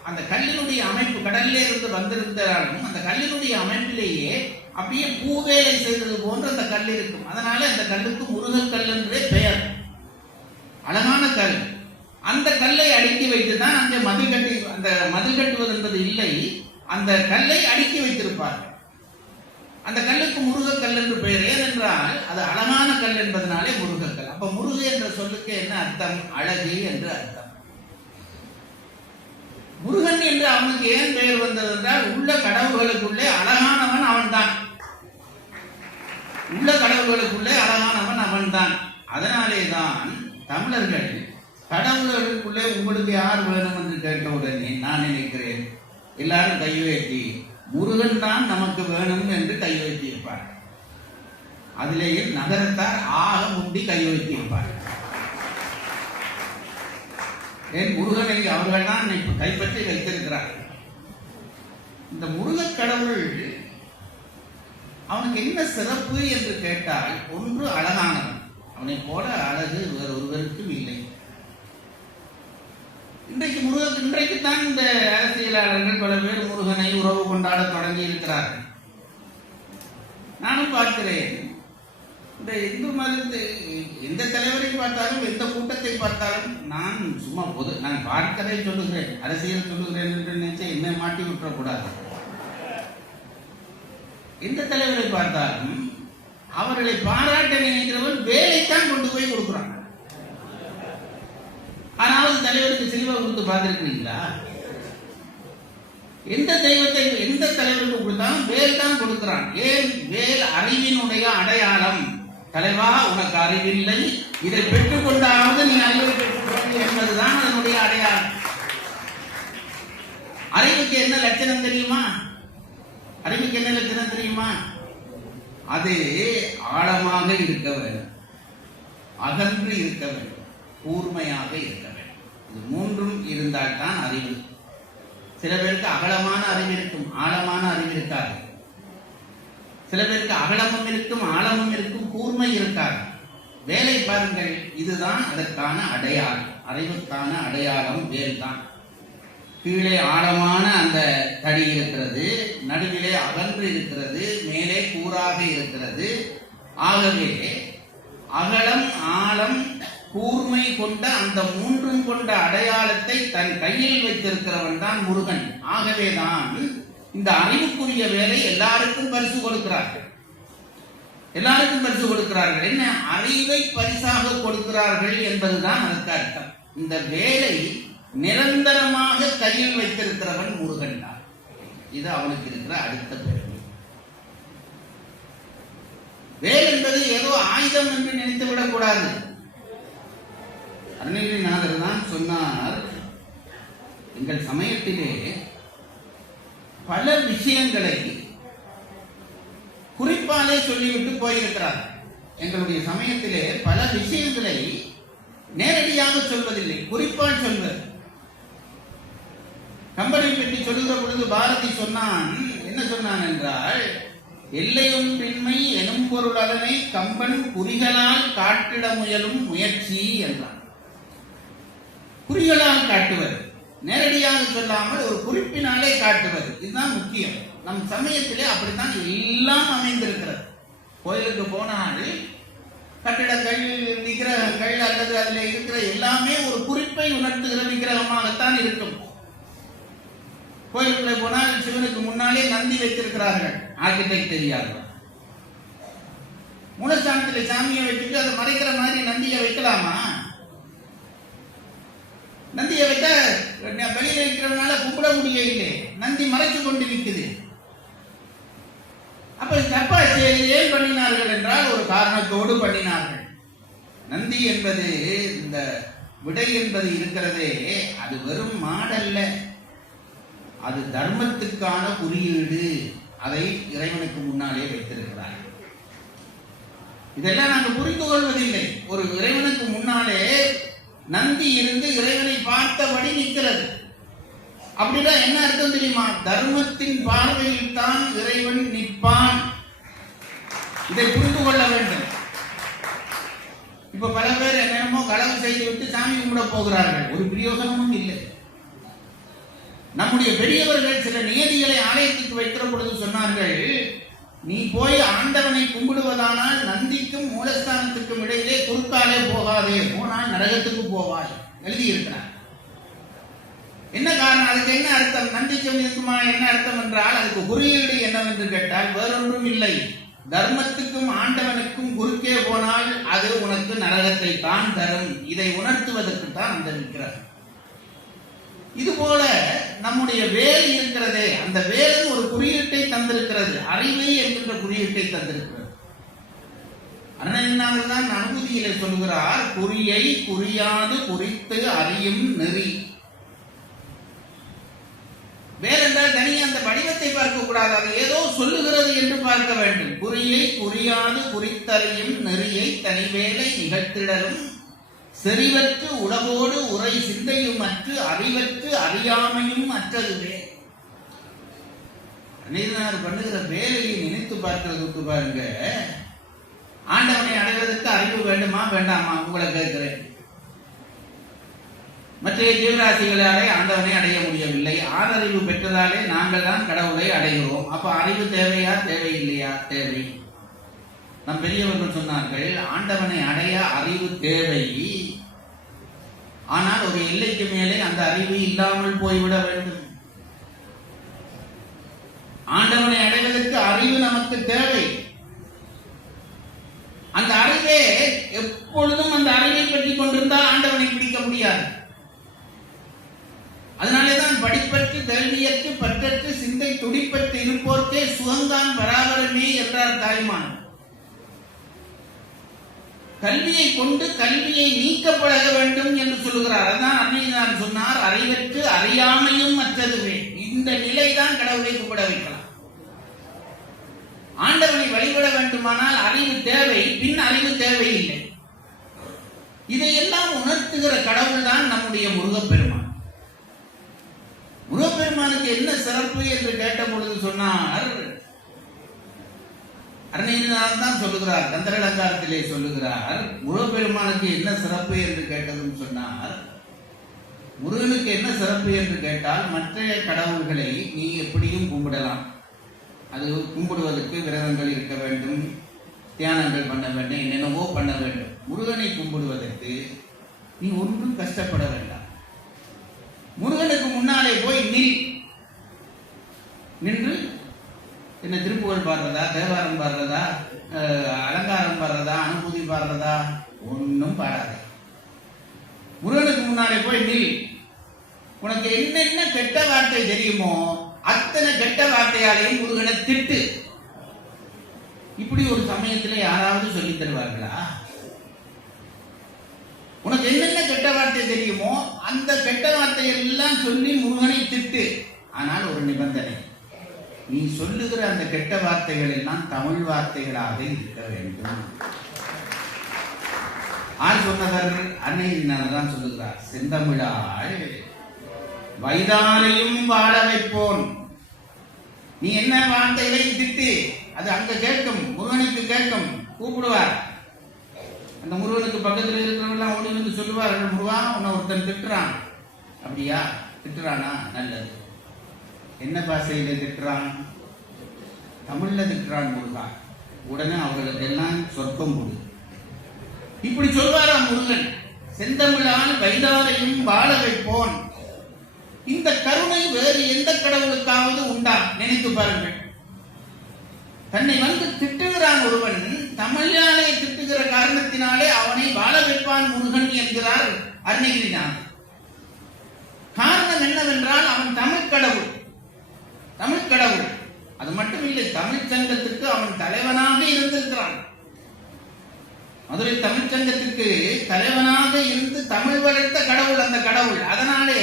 அந்த கல்லினுடைய அமைப்பு கடல்ல இருந்து வந்திருந்தாலும் அந்த கல்லினுடைய அமைப்பிலேயே அப்படியே பூவேலை செய்தது போன்ற அந்த கல் இருக்கும். அதனால அந்த கல்லுக்கு முருகக்கல் என்றே பெயர். அழகான கல். அந்த கல்லை அடுக்கி வைத்துதான் அந்த மதில் கட்டுவது என்பது இல்லை, அந்த கல்லை அடுக்கி வைத்திருப்பார்கள். அந்த கல்லுக்கு முருகக்கல் என்று பெயர். ஏனென்றால் அது அழகான கல் என்பதனாலே முருகக்கல். அப்ப முருகு என்ற சொல்லுக்கு என்ன அர்த்தம்? அழகு என்று அர்த்தம். முருகன் என்று அவனுக்கு ஏன் பெயர் வந்தது என்றால், உள்ள கடவுள்களுக்குள்ளே அழகானவன் அவன்தான். உள்ள கடவுள்களுக்குள்ளே அழகானவன் அவன்தான். அதனாலேதான் தமிழர்கள் கடவுள்களுக்குள்ளே உங்களுக்கு யார் வேணும் என்று கேட்டவுடனே நான் நினைக்கிறேன் எல்லாரும் கையுயர்த்தி முருகன் தான் நமக்கு வேணும் என்று கையுயர்த்தி இருப்பார். அதிலேயே நகரத்தார் ஆக முண்டி கையுயர்த்தி இருப்பார். என் முருகனை அவர்கள் தான் கைப்பற்றி வைத்திருக்கிறார்கள். இந்த முருகக் கடவுள் அவனுக்கு என்ன சிறப்பு என்று கேட்டால், ஒன்று அழகானவன். அவனை போல அழகு வேறு ஒருவருக்கும் இல்லை. இன்றைக்குத்தான் இந்த அரசியலாளர்கள் பல பேர் முருகனை உறவு கொண்டாட தொடங்கி இருக்கிறார்கள். நானும் பார்க்கிறேன். இந்த இந்து மதத்தை எந்த தலைவரை பார்த்தாலும் எந்த கூட்டத்தை பார்த்தாலும் நான் சும்மா நான் பார்க்கதை சொல்லுகிறேன், அரசியல் சொல்லுகிறேன் என்று நினைச்சு என்ன மாட்டி விட்டுறக்கூடாது. எந்த தலைவரை பார்த்தாலும் அவர்களை பாராட்ட நினைக்கிறவன் வேலைத்தான் கொண்டு போய் கொடுக்குறான். ஆனால் தலைவருக்கு செல்வா கொடுத்து பார்த்திருக்கிறீங்களா? எந்த தெய்வத்தை எந்த தலைவருக்கு கொடுத்தாலும் வேல் தான் கொடுக்கிறான். ஏன்? வேல் அறிவினுடைய அடையாளம். தலைவா, உனக்கு அறிவில்லை, இதை பெற்றுக்கொண்டாவது நீ அறிவை பெற்றுக்கொள்ள என்பதுதான் அதனுடைய அடையாளம். அறிவுக்கு என்ன லட்சணம் தெரியுமா? அறிவுக்கு என்ன லட்சணம் தெரியுமா? அது ஆழமாக இருக்க வேண்டும், அகன்று இருக்க வேண்டும், கூர்மையாக இருக்க வேண்டும். இது மூன்றும் இருந்தால் தான் அறிவு. சில பேருக்கு அகலமான அறிவு இருக்கும், ஆழமான அறிவு இருக்காது. சில பேருக்கு அகலமும் இருக்கும், ஆழமும் இருக்கும், கூர்மை இருக்காது. வேலை பாருங்கள், இதுதான் அதற்கான அடையாளம். அறிவுக்கான அடையாளம் வேல் தான். கீழே ஆழமான அந்த தடி இருக்கிறது, நடுவிலே அகன்று இருக்கிறது, மேலே கூராக இருக்கிறது. ஆகவே அகலம், ஆழம், கூர்மை கொண்ட அந்த மூன்றும் கொண்ட அடையாளத்தை தன் கையில் வைத்திருக்கிறவன் தான் முருகன். ஆகவேதான் இந்த அறிவுக்குரிய வேலை எல்லாருக்கும் பரிசு கொடுக்கிறார்கள். எல்லாருக்கும் பரிசு கொடுக்கிறார்கள். என்ன? அறிவை பரிசாக கொடுக்கிறார்கள் என்பதுதான் அதற்கு அர்த்தம். இந்த வேலை நிரந்தரமாக கையில் வைத்திருக்கிறவன் முருகன் தான். இது அவனுக்கு இருக்கிற அடுத்த பெருமை. வேல் என்பது ஏதோ ஆயுதம் என்று நினைத்து விடக்கூடாது. அருணகிரிநாதர் தான் சொன்னார், எங்கள் சமயத்திலே பல விஷயங்களை குறிப்பாலே சொல்லிவிட்டு போயிருக்கிறார். எங்களுடைய சமயத்திலே பல விஷயங்களை நேரடியாக சொல்வதில்லை, குறிப்பால் சொல்வது. கம்பனை பற்றி சொல்லுகிற பொழுது பாரதி சொன்னான், என்ன சொன்னான் என்றால், எல்லையொன்றின்மை எனும் பொருள் அதனை கம்பன் குறிகளால் காட்டிட முயலும் முயற்சி என்றான். குறிகளால் காட்டுவது, நேரடியாக சொல்லாமல் ஒரு குறிப்பினாலே காட்டுவது, இதுதான் முக்கியம். நம் சமயத்திலே அப்படித்தான் எல்லாம் அமைந்திருக்கிறது. கோயிலுக்கு போனால் கட்டிடங்கள், விக்கிரகங்கள் அல்லது அதில் இருக்கிற எல்லாமே ஒரு குறிப்பை உணர்த்துகிற விக்கிரகமாகத்தான் இருக்கும். கோயிலுக்குள்ளே போனால் சிவனுக்கு முன்னாலே நந்தி வைத்திருக்கிறார்கள், ஆர்கிடெக்ட் தெரியாதவர். மூலஸ்தானத்தில் சாமியை வச்சுட்டு அதை மறைக்கிற மாதிரி நந்தியை வைக்கலாமா? நந்தியை வைத்தா வெளியில இருக்கிறதுனால கும்பிட முடியவில்லை, நந்தி மறைச்சு கொண்டு நிற்குது. அப்ப தப்பா ஏன் பண்ணினார்கள் என்றால் ஒரு காரணத்தோடு பண்ணினார்கள். நந்தி என்பது, இந்த விடை என்பது இருக்கிறதே, அது வெறும் மாடல்ல, அது தர்மத்துக்கான குறியீடு. அதை இறைவனுக்கு முன்னாலே வைத்திருக்கிறார்கள். இதெல்லாம் நாங்கள் புரிந்து கொள்வதில்லை. ஒரு இறைவனுக்கு முன்னாலே நந்தி இருந்து இறைவனை பார்த்தபடி நிற்கிறது. அப்படின்னா என்ன அர்த்தம் தெரியுமா? தர்மத்தின் பார்வையில் தான் இறைவன் நிற்பான். இதை புரிந்து கொள்ள வேண்டும். இப்ப பல பேர் என்னென்னமோ களவு செய்து விட்டு சாமி கும்பிட போகிறார்கள், ஒரு பிரயோசனமும் இல்லை. நம்முடைய பெரியவர்கள் சில நியதிகளை ஆலயத்துக்கு வைக்கிற பொழுது சொன்னார்கள், நீ போய் ஆண்டவனை கும்பிடுவதானால் நந்திக்கும் மூலஸ்தானத்துக்கும் இடையிலே குறுக்காலே போகாதே, போனால் நரகத்துக்கு போவாய் எழுதியிருக்கிறார். என்ன காரணம்? அதுக்கு என்ன அர்த்தம்? நந்திக்கும் இருக்குமா என்ன அர்த்தம் என்றால், அதுக்கு குறியீடு என்னவென்று கேட்டால் வேறொன்றும் இல்லை, தர்மத்துக்கும் ஆண்டவனுக்கும் குறுக்கே போனால் அது உனக்கு நரகத்தை தான் தரும். இதை உணர்த்துவதற்கு தான் அந்த விக்கிரகம். இதுபோல நம்முடைய வேல் இருக்கிறதே, அந்த வேலும் ஒரு குறியீட்டை தந்திருக்கிறது, அறிவை என்கின்ற குறியீட்டை தந்திருக்கிறது. அருணகிரிநாதர் தான் அனுபூதியிலே சொல்கிறார், குறியை குறியாது குறித்து அறியும் நெறி. வேல் என்றால் தனியே அந்த வடிவத்தை பார்க்க கூடாது, அது ஏதோ சொல்லுகிறது என்று பார்க்க வேண்டும். குறியை குறியாது குறித்தறியும் நெறியை தனிவேலை நிகழ்த்திடலும் செறிவற்று உலகோடு உரை சிந்தையும் அற்று அறிவற்று அறியாமையும் அற்றதுவே. அன்னையினார் பண்ணுகிற வேலையை நினைத்து பார்க்கிறதுக்கு பாருங்க. ஆண்டவனை அடைவதற்கு அறிவு வேண்டுமா வேண்டாமா? உங்களை கேட்கிறேன். மற்ற ஜீவராசிகளாலே ஆண்டவனை அடைய முடியவில்லை, ஆறறிவு பெற்றதாலே நாங்கள் தான் கடவுளை அடைகிறோம். அப்ப அறிவு தேவையா தேவையில்லையா? தேவை. நம் பெரியவர்கள் சொன்னார்கள், ஆண்டவனை அடைய அறிவு தேவை, ஆனால் ஒரு எல்லைக்கு மேலே அந்த அறிவு இல்லாமல் போய்விட வேண்டும். ஆண்டவனை அடைவதற்கு அறிவு நமக்கு தேவை. அந்த அறிவே எப்பொழுதும் அந்த அறிவை பற்றி கொண்டிருந்தால் ஆண்டவனை பிடிக்க முடியாது. அதனாலேதான் படிப்பற்று கேள்வியற்று பற்றற்று சிந்தை துடிப்பற்று இருப்போர்க்கே சுகந்தான் பராபரமே என்றார் தாய்மான். கல்வியை கொண்டு கல்வியை நீக்க பழக வேண்டும் என்று சொல்லுகிறார். அதான் அன்னையினார் சொன்னார், அறிவற்று அறியாமையும் மற்றதுவே. இந்த நிலைதான் கடவுளை கும்பிட வைக்கலாம். ஆண்டவனை வழிபட வேண்டுமானால் அறிவு தேவை, பின் அறிவு தேவையில்லை. இதையெல்லாம் உணர்த்துகிற கடவுள் தான் நம்முடைய முருகப்பெருமான். முருகப்பெருமானுக்கு என்ன சிறப்பு என்று கேட்ட பொழுது சொன்னார், அருணகிரிநாதர் தான் சொல்லுகிறார், கந்தரலங்காரத்திலே சொல்லுகிறார், முருகப்பெருமானுக்கு என்ன சிறப்பு என்று கேட்டதும் சொன்னார், முருகனுக்கு என்ன சிறப்பு என்று கேட்டால், மற்ற கடவுள்களை நீ எப்படியும் கும்பிடலாம், அது கும்பிடுவதற்கு விரதங்கள் இருக்க வேண்டும், தியானங்கள் பண்ண வேண்டும், என்னென்னவோ பண்ண வேண்டும். முருகனை கும்பிடுவதற்கு நீ ஒன்றும் கஷ்டப்பட வேண்டாம். முருகனுக்கு முன்னாலே போய் நின்று என்ன திருப்புகழ் பாடுறதா, தேவாரம் பாடுறதா, அலங்காரம் பாடுறதா, அனுபூதி பாடுறதா, ஒன்றும் பாடாது. முருகனுக்கு முன்னாலே போய் நில். உனக்கு என்னென்ன கெட்ட வார்த்தை தெரியுமோ அத்தனை கெட்ட வார்த்தையாலையும் முருகனை திட்டு. இப்படி ஒரு சமயத்தில் யாராவது சொல்லி தருவார்களா? உனக்கு என்னென்ன கெட்ட வார்த்தை தெரியுமோ அந்த கெட்ட வார்த்தையெல்லாம் சொல்லி முருகனை திட்டு. ஆனால் ஒரு நிபந்தனை, நீ சொல்லுகிற அந்த கெட்ட வார்த்தைகள் எல்லாம் தமிழ் வார்த்தைகளாக இருக்க வேண்டும். ஆர் சொன்னவர்? அன்னையினார் தான் சொல்லுகிறார். செந்தமிழாள் வைதாலையும் வாழ வைப்போன். நீ என்ன வார்த்தைகளை திட்டு, அது அங்க கேட்கும், முருகனுக்கு கேட்கும், கூப்பிடுவார். அந்த முருகனுக்கு பக்கத்தில் இருக்கிறவெல்லாம் ஓடி வந்து சொல்லுவார்கள், முருகா உன்னை ஒருத்தன் திட்டுறான். அப்படியா? திட்டுறானா? நல்லது. என்ன பாஷையில திட்டுறான்? தமிழ்ல திட்டுறான் முருகா. உடனே அவர்களுக்கு எல்லாம் சொற்பம் கொடு. இப்படி சொல்வாராம் முருகன். செந்தமிழால் வைதாலையும் வாழ வைப்போன். இந்த கருணை வேறு எந்த கடவுளுக்காவது உண்டா? நினைத்து பாருங்கள். தன்னை வந்து திட்டுகிறான் ஒருவன், தமிழாலே திட்டுகிற காரணத்தினாலே அவனை வாழ வைப்பான் முருகன் என்கிறார் அருணகிரிநாதர். காரணம் என்னவென்றால் அவன் தமிழ் கடவுள். தமிழ் கடவுள். அது மட்டும் இல்லை, தமிழ் சங்கத்துக்கு அவன் தலைவனாக இருந்திருக்கிறான். மதுரை தமிழ் சங்கத்துக்கு தலைவனாக இருந்து தமிழ் வளர்த்த கடவுள் அந்த கடவுள். அதனாலே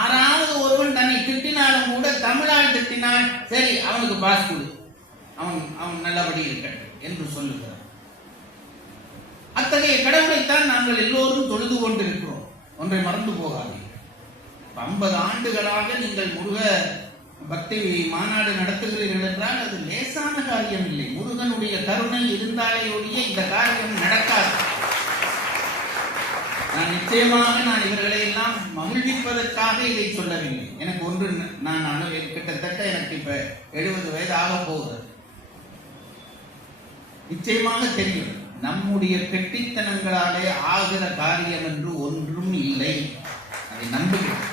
ஆறாவது ஒருவன் தன்னை திட்டினாலும் கூட தமிழால் திட்டினால் சரி அவனுக்கு பாஸ் கொடு, அவன் நல்லபடி இருக்கட்டும் என்று சொல்லுகிறார். அத்தகைய கடவுளைத்தான் நாங்கள் எல்லோரும் தொழுது கொண்டிருக்கிறோம். ஒன்றை மறந்து போகாதீர்கள். 50 ஆண்டுகளாக நீங்கள் முருக பக்தி மாநாடு நடத்துகிறீர்கள் என்றால் அது லேசான காரியம் இல்லை. முருகனுடைய கருணை இருந்தாலே ஒழிய இந்த காரியம் நடக்காது. நான் இவர்களை எல்லாம் மகிழ்விப்பதற்காக இதை சொல்லவில்லை. எனக்கு ஒன்று, நான் கிட்டத்தட்ட எனக்கு இப்ப 70 வயது ஆக போகிறது. நிச்சயமாக தெரியும், நம்முடைய கெட்டித்தனங்களாலே ஆகிற காரியம் என்று ஒன்றும் இல்லை. அதை நம்புகிறேன்.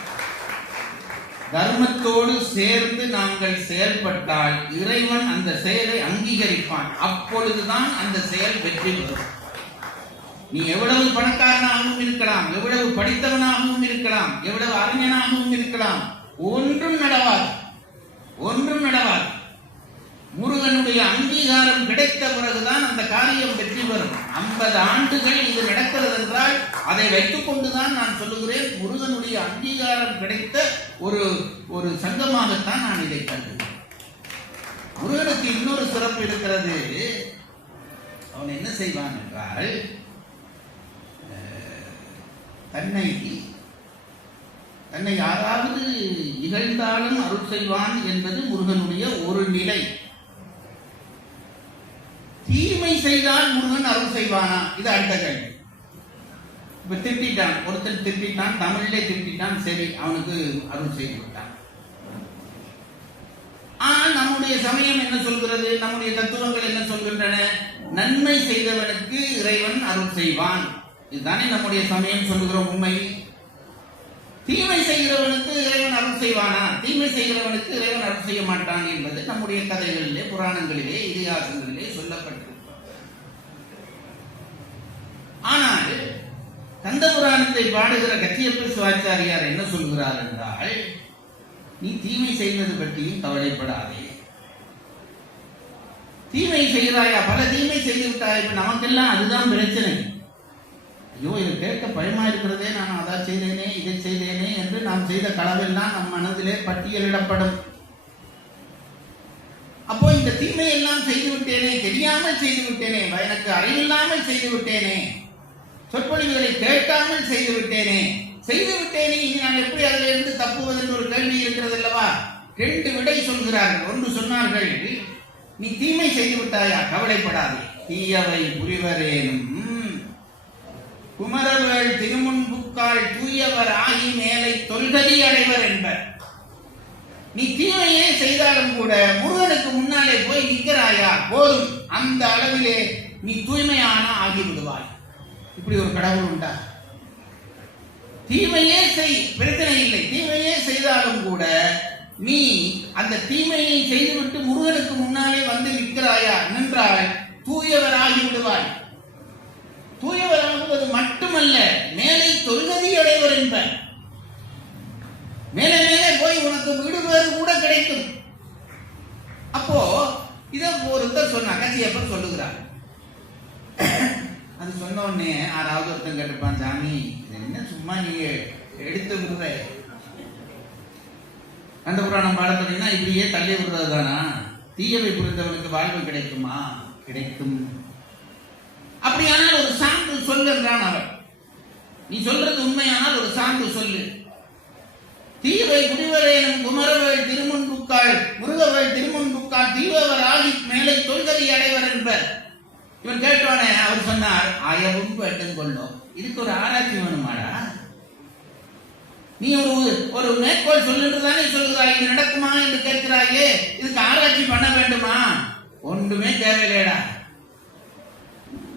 தர்மத்தோடு சேர்ந்து நாங்கள் செயல்பட்டால் இறைவன் அந்த செயலை அங்கீகரிப்பான். அப்பொழுதுதான் அந்த செயல் வெற்றி பெறும். நீ எவ்வளவு பணக்காரனாகவும் இருக்கலாம், எவ்வளவு படித்தவனாகவும் இருக்கலாம், எவ்வளவு அறிஞனாகவும் இருக்கலாம், ஒன்றும் நடவாது. ஒன்றும் நடவாது. முருகனுடைய அங்கீகாரம் கிடைத்த பிறகுதான் அந்த காரியம் வெற்றி பெறும். 50 ஆண்டுகள் இது நடக்கிறது என்றால் அதை வைத்துக் கொண்டுதான் நான் சொல்லுகிறேன், முருகனுடைய அங்கீகாரம் கிடைத்த ஒரு சங்கமாகத்தான் நான் இதை கருதுகிறேன். முருகனுக்கு இன்னொரு சிறப்பு இருக்கிறது. அவன் என்ன செய்வான் என்றால், தன்னை யாராவது இகழ்ந்தாலும் அருள் செய்வான் என்பது முருகனுடைய ஒரு நிலை. தீமை செய்தால் முருகன் அருள் செய்வானா? இது அடுத்த கேள்வி. இப்ப திட்டான், ஒருத்தன் திட்டான், தமிழிலே திட்டான், சரி அவனுக்கு அருள் செய்து விட்டான். ஆனால் நம்முடைய சமயம் என்ன சொல்கிறது? நம்முடைய தத்துவங்கள் என்ன சொல்கின்றன? நன்மை செய்தவனுக்கு இறைவன் அருள் செய்வான். இதுதானே நம்முடைய சமயம் சொல்லுகிறோம். உண்மை. தீமை செய்கிறவனுக்கு இறைவன் அருள் செய்வானா? தீமை செய்கிறவனுக்கு இறைவன் அருள் செய்ய மாட்டான் என்பது நம்முடைய கதைகளிலே, புராணங்களிலே, இதிகாசங்களிலே சொல்லப்பட்டிருக்கிறது. ஆனால் கந்த புராணத்தை பாடுகிற கச்சியப்ப சிவாச்சாரியார் என்ன சொல்கிறார் என்றால், நீ தீமை செய்வது பற்றியும் கவலைப்படாதே. தீமை செய்கிறாயா? பல தீமை செய்து விட்டாய். இப்ப நமக்கெல்லாம் அதுதான் பிரச்சனை. ஐயோ, இதை கேட்க பயமா இருக்கிறதே, நான் அதை செய்தேனே, இதை செய்தேனே என்று நாம் செய்த களவெல்லாம் நம் மனதிலே பட்டியலிடப்படும். அப்போ இந்த தீமையெல்லாம் செய்து விட்டேனே, தெரியாமல் செய்து விட்டேனே, எனக்கு அறிவில்லாமல் செய்து விட்டேனே, சொற்பொழிவுகளை கேட்காமல் செய்து விட்டேனே, இனி நான் எப்படி அதிலிருந்து தப்புவது என்று ஒரு கேள்வி இருக்கிறது அல்லவா? 2 விடை சொல்கிறார்கள். ஒன்று சொன்னார்கள், நீ தீமை செய்து விட்டாயா? கவலைப்படாதே. தீயவை புரிவரேனும் குமரவேள் திருமுன்புக்கால் தூயவர் ஆகி மேலை தொல்கதி அடைவர் என்பர். நீ தீமையே செய்தாலும் கூட முருகனுக்கு முன்னாலே போய் நிற்கிறாயா? போதும், அந்த அளவிலே நீ தூய்மையான ஆகிவிடுவாய். இப்படி ஒரு கடவுள் உண்டா? தீமையே செய், பிரச்சனை இல்லை. தீமையே செய்தாலும் கூட நீ அந்த தீமையை செய்துவிட்டு முருகனுக்கு முன்னாலே வந்து நிற்கிறாயா? நின்றால் தூயவர் ஆகிவிடுவாய். தூயவராகுவது மட்டுமல்ல, மேலே தொல்கதி அடைவர் என்பர். மேலே மேலே போய் உனக்கு வீடு பேறு கூட கிடைக்கும். அப்போ இதை ஒருத்தர் சொன்னாங்க, கச்சியப்பர் சொல்லுகிறார். அது சொன்ன உடனே 6வது ஒருத்தன் கேட்டுப்பான், சாமி என்ன சும்மா நீங்க எடுத்து விடுற, கந்த புராணம் பாடப்படினா இப்படியே தள்ளி விடுறது தானா? தீயவை புரிந்தவனுக்கு வாழ்வு கிடைக்குமா? கிடைக்கும். அப்படியானால் ஒரு சான்று சொல் என்றான் அவன். நீ சொல்றது உண்மையானால் ஒரு சான்று சொல்லு. தீவை குடிவரேனும் குமரவேள் திருமுன்புக்காள் முருகவேள் திருமுன்புக்காள் தீவவர் ஆகி மேலே தொல்கதி அடைவர் என்பர். இவன் கேட்டோனே அவர் சொன்னார், ஆயவும் வேண்டும் கொள்ளும். இதுக்கு ஒரு ஆராய்ச்சி வேணுமாடா? நீ ஒரு மேற்கோள் சொல்லுன்றதானே சொல்லுகிறாய், இது நடக்குமா என்று கேட்கிறாயே, இதுக்கு ஆராய்ச்சி பண்ண வேண்டுமா? ஒன்றுமே தேவையில்லைடா.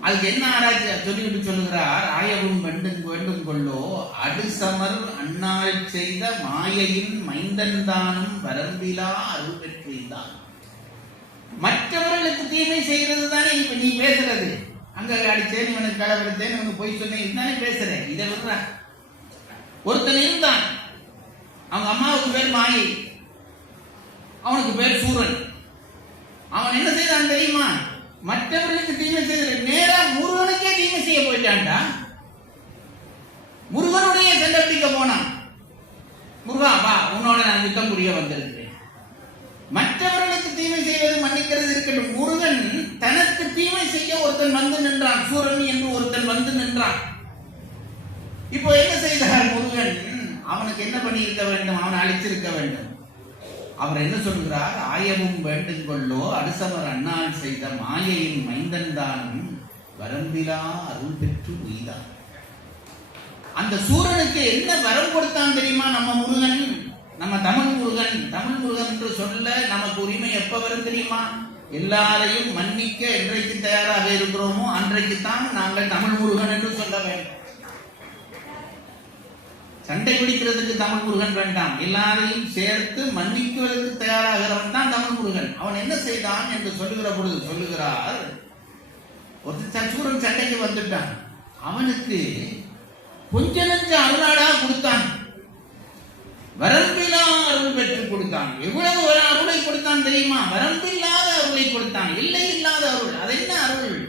அதுக்கு என்ன ஆராய்ச்சி சொல்லிவிட்டு சொல்லுகிறார், ஆயவும் வேண்டும் கொள்ளோ அடுசமர் அன்னாள் செய்த மாயையின் மைந்தன் தானும் வரம்பிலா அருள் பெற்றிருந்தான். மற்றவர்களுக்கு தீமை செய்கிறது தானே இப்ப நீ பேசுறது. அங்க அடிச்சேன், இவனுக்கு கலவரத்தேன், இவனுக்கு போய் சொன்னேன், இதுதானே பேசுறேன். இதை விடுற ஒருத்தன் இருந்தான், அவங்க அம்மாவுக்கு பேர் மாயை, அவனுக்கு பேர் சூரன். அவன் என்ன செய்தான் தெரியுமா? மற்றவர்களுக்கு தீமை செய்த நேரா முருகனுக்கே தீமை செய்ய போயிட்டான்டா. முருகனுடைய செல்லப்பிடிக்க போனான். முருகா வா, உன்னோட நான் யுத்தம் புரிய வந்திருக்கிறேன். மற்றவர்களுக்கு தீமை செய்வது மன்னிக்கிறது இருக்கட்டும், முருகன் தனக்கு தீமை செய்ய ஒருத்தன் வந்து நின்றான். சூரன் என்று ஒருத்தன் வந்து நின்றான். இப்போ என்ன செய்தார் முருகன்? அவனுக்கு என்ன பண்ணி இருக்க வேண்டும்? அவனை அழிச்சிருக்க வேண்டும். அவர் என்ன சொல்கிறார்? ஆயவும் வேண்டும் கொள்ளோ அடுசவர் அண்ணால் செய்த மாயையின் மைந்தன் தானும் வரம்பிலா அருள் பெற்று உய்தான். அந்த சூரனுக்கு என்ன வரம் கொடுத்தான் தெரியுமா? நம்ம முருகன், நம்ம தமிழ் முருகன். தமிழ் முருகன் என்று சொல்ல நமக்கு உரிமை எப்ப வரும் தெரியுமா? எல்லாரையும் மன்னிக்க என்றைக்கு தயாராக இருக்கிறோமோ அன்றைக்குத்தான் நாங்கள் தமிழ் முருகன் என்று சொல்ல வேண்டும். சண்டை பிடிக்கிறதுக்கு தமிழ் முருகன் வேண்டாம். எல்லாரையும் சேர்த்து மன்னிக்குவதற்கு தயாராகிறவன் தான் தமிழ் முருகன். அவன் என்ன செய்தான் என்று சொல்லுகிற பொழுது சொல்லுகிறார், ஒரு சூரன் சண்டைக்கு வந்துட்டான். அவனுக்கு கொஞ்ச நெஞ்ச அருளாடா கொடுத்தான், வரம்பில்லா அருள் பெற்று கொடுத்தான். எவ்வளவு அருளை கொடுத்தான் தெரியுமா? வரம்பில்லாத அருளை கொடுத்தான், எல்லை இல்லாத அருள். அது என்ன அருள்?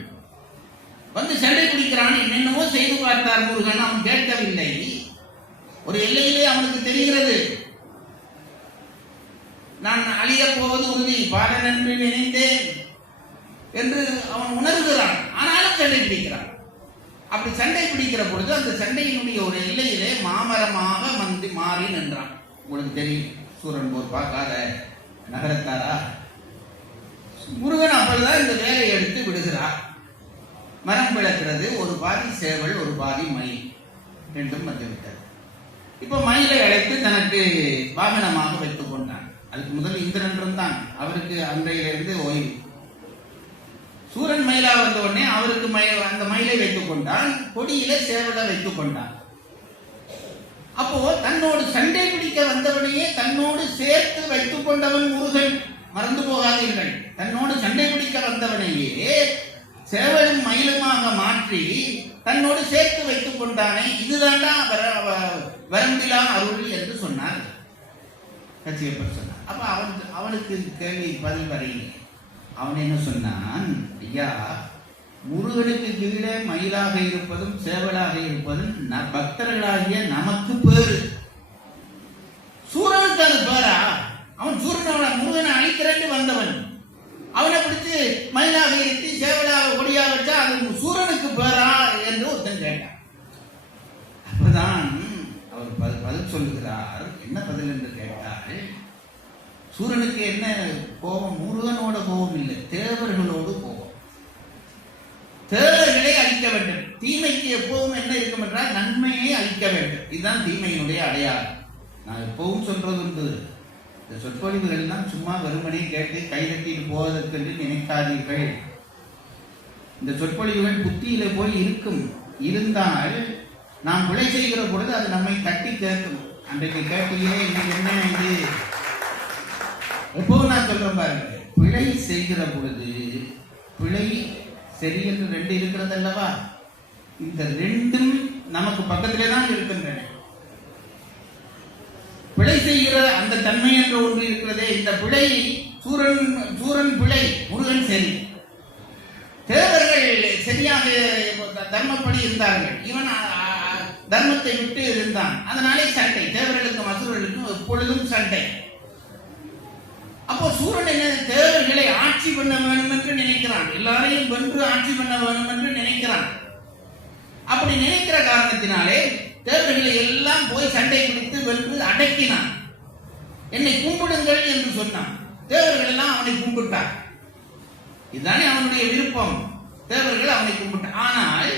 வந்து சண்டை பிடிக்கிறான், என்னென்னவோ செய்து பார்த்தார் முருகன், அவன் கேட்கவில்லை. ஒரு எல்லையிலே அவனுக்கு தெரிகிறது, நான் அழிய போவது உறுதி, பாடன் என்று நினைத்தேன் என்று அவன் உணர்கிறான். ஆனாலும் சண்டை பிடிக்கிறான். அப்படி சண்டை பிடிக்கிற பொழுது அந்த சண்டையினுடைய ஒரு எல்லையிலே மாமரமாக வந்து மாறி நின்றான். உங்களுக்கு தெரியும், சூரன் போர் பார்க்காத நகரத்தாரா. முருகன் அப்பொழுதுதான் இந்த வேலையை எடுத்து விடுகிறார். மரம் பிளக்கிறது, ஒரு பாதி சேவல் ஒரு பாதி மயில் ரெண்டும் வந்துவிட்டது. இப்ப மயிலை அழைத்து தனக்கு வாகனமாக வைத்துக் கொண்டான். அதுக்கு முதல் இந்திரன் இருந்தான், அவருக்கு அன்றையிலிருந்து ஓய்வு. சூரன் மயிலா வந்த உடனே அவருக்கு அந்த மயிலை வைத்துக் கொண்டான், கொடியில சேவலை வைத்துக் கொண்டான். அப்போ தன்னோடு சண்டை பிடிக்க வந்தவனையே தன்னோடு சேர்த்து வைத்துக் கொண்டவன் முருகன். மறந்து போகாதீர்கள், தன்னோடு சண்டை பிடிக்க வந்தவனையே சேவலும் மயிலுமாக மாற்றி தன்னோடு சேர்த்து வைத்துக் கொண்டானே, இதுதான்டா வரம்பிலா அருள் என்று சொன்னார் கச்சியப்பர் சொன்னார். அப்ப அவனுக்கு கேள்வி பதில் வரையிலே அவன் என்ன சொன்னான்? ஐயா, முருகனுக்கு கீழே மயிலாக இருப்பதும் சேவலாக இருப்பதும் பக்தர்களாகிய நமக்கு பேரு. சூரனுக்கு அது பேரா? அவன் சூரனோட முருகனை அழிக்கிறேன்னு வந்தவன். அவனை பிடிச்சு மயிலாக இருத்தி சேவலாக கொடியா வச்சா அது சூரனுக்கு பேரா என்று ஒருத்தன் கேட்டான். அப்பதான் அவர் பதில் சொல்லுகிறார். என்ன பதில் என்று கேட்டால், சூரனுக்கு என்ன கோபம்? முருகனோட கோபம் இல்லை, தேவர்களோடு கோபம். தேவர்களை அழிக்க வேண்டும். தீமைக்கு எப்பவும் என்ன இருக்கும் என்றால் நன்மையை அழிக்க வேண்டும். இதுதான் தீமையினுடைய அடையாளம். நான் எப்பவும் சொல்றதுண்டு, இந்த சொற்பொழிவுகள் எல்லாம் சும்மா வெறுமனே கேட்டு கைதட்டிட்டு போவதற்கு என்று நினைக்காதீர்கள். இந்த சொற்பொழிவுகள் புத்தியில போய் இருக்கும். இருந்தால் நாம் பிழை செய்கிற பொழுது அது நம்மை தட்டி கேட்கும். அன்றைக்கு கேட்டீங்களே, இன்னைக்கு என்ன இது? எப்பவும் நான் சொல்றேன் பாருங்க, பிழை செய்கிற பொழுது பிழை சரி என்று ரெண்டு இருக்கிறது அல்லவா? இந்த ரெண்டும் நமக்கு பக்கத்திலே தான் இருக்கின்றன. பிழை செய்கிற அந்த தன்மை என்ற ஒன்று இருக்கிறதே, இந்த பிழை சூரன் பிழை, முருகன் சரி. தேவர்கள் சரியாக தர்மப்படி இருந்தார்கள், இவன் தர்மத்தை விட்டு இருந்தான். அதனாலே சண்டை, தேவர்களுக்கும் அசுரர்களுக்கும் எப்பொழுதும் சண்டை. அப்போ சூரன் என்ன, தேவர்களை ஆட்சி பண்ண வேண்டும் என்று நினைக்கிறான், எல்லாரையும் வென்று ஆட்சி பண்ண வேண்டும் என்று நினைக்கிறான். அப்படி நினைக்கிற காரணத்தினாலே தேவர்களை எல்லாம் போய் சண்டை பிடித்து வென்று அடக்கினான். என்னை கும்பிடுங்கள் என்று சொன்னான். தேவர்கள் எல்லாம் அவனை கும்பிட்டார். இதுதானே அவனுடைய விருப்பம். தேவர்கள் அவனை கும்பிட்டார். ஆனால்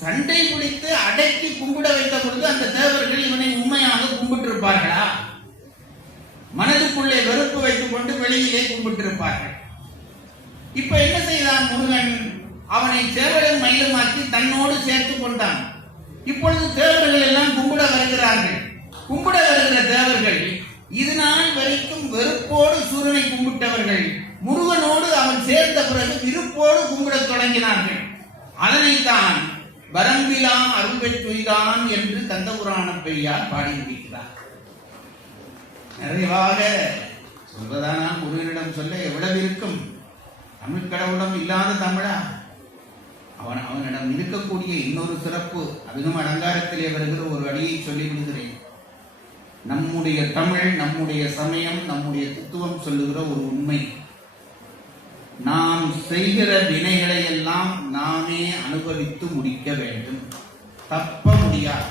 சண்டை பிடித்து அடக்கி கும்பிட வைத்த பொழுது அந்த தேவர்கள் இவனை உண்மையாக கும்பிட்டிருப்பார்களா? மனதுக்குள்ளே வெறுப்பு வைத்துக் கொண்டு வெளியிலே கும்பிட்டிருப்பார்கள். இப்ப என்ன செய்தான் முருகன்? அவனை சேவலும் மயிலுமாக்கி தன்னோடு சேர்த்துக் கொண்டான். இப்பொழுது தேவர்கள் எல்லாம் கும்பிட வருகிறார்கள். கும்பிட வருகிற தேவர்கள் இது நாள் வரைக்கும் வெறுப்போடு சூரனை கும்பிட்டவர்கள் முருகனோடு அவன் சேர்ந்த பிறகு விருப்போடு கும்பிடத் தொடங்கினார்கள். அதனைத்தான் வரம்பிலா அருள் பெற்றுதான் என்று கந்தபுராண பெரியார் பாடி முடிக்கிறார். நிறைவாக சொல்வதானா முருகனிடம் சொல்ல எவ்வளவு இருக்கும்? தமிழ் கடவுளம் இல்லாத தமிழா? அவனிடம் இருக்கக்கூடிய இன்னொரு சிறப்பு, அதுவும் அலங்காரத்திலே வருகிற ஒரு அடியை சொல்லிவிடுகிறேன். நம்முடைய தமிழ், நம்முடைய சமயம், நம்முடைய தத்துவம் சொல்லுகிற ஒரு உண்மை, நாம் செய்கிற வினைகளை எல்லாம் நாமே அனுபவித்து முடிக்க வேண்டும். தப்ப முடியாது.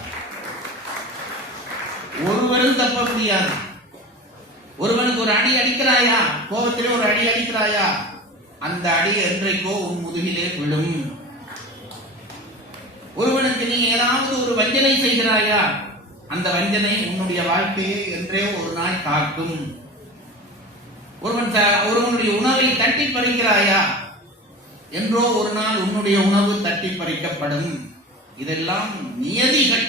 ஒருவரும் தப்ப முடியாது. ஒருவனுக்கு ஒரு அடி அடிக்கிறாயா, கோபத்திலே ஒரு அடி அடிக்கிறாயா, அந்த அடி என்றைக்கோ உன் முதுகிலே விழும். ஒருவனுக்கு நீ ஏதாவது ஒரு வஞ்சனை செய்கிறாயா, அந்த வஞ்சனை உன்னுடைய வாழ்க்கையை என்றே ஒரு நாள் காக்கும். ஒருவனுடைய உணவை தட்டி பறிக்கிறாயா, என்றோ ஒரு நாள் உன்னுடைய உணவு தட்டி பறிக்கப்படும். இதெல்லாம் நியதிகள்.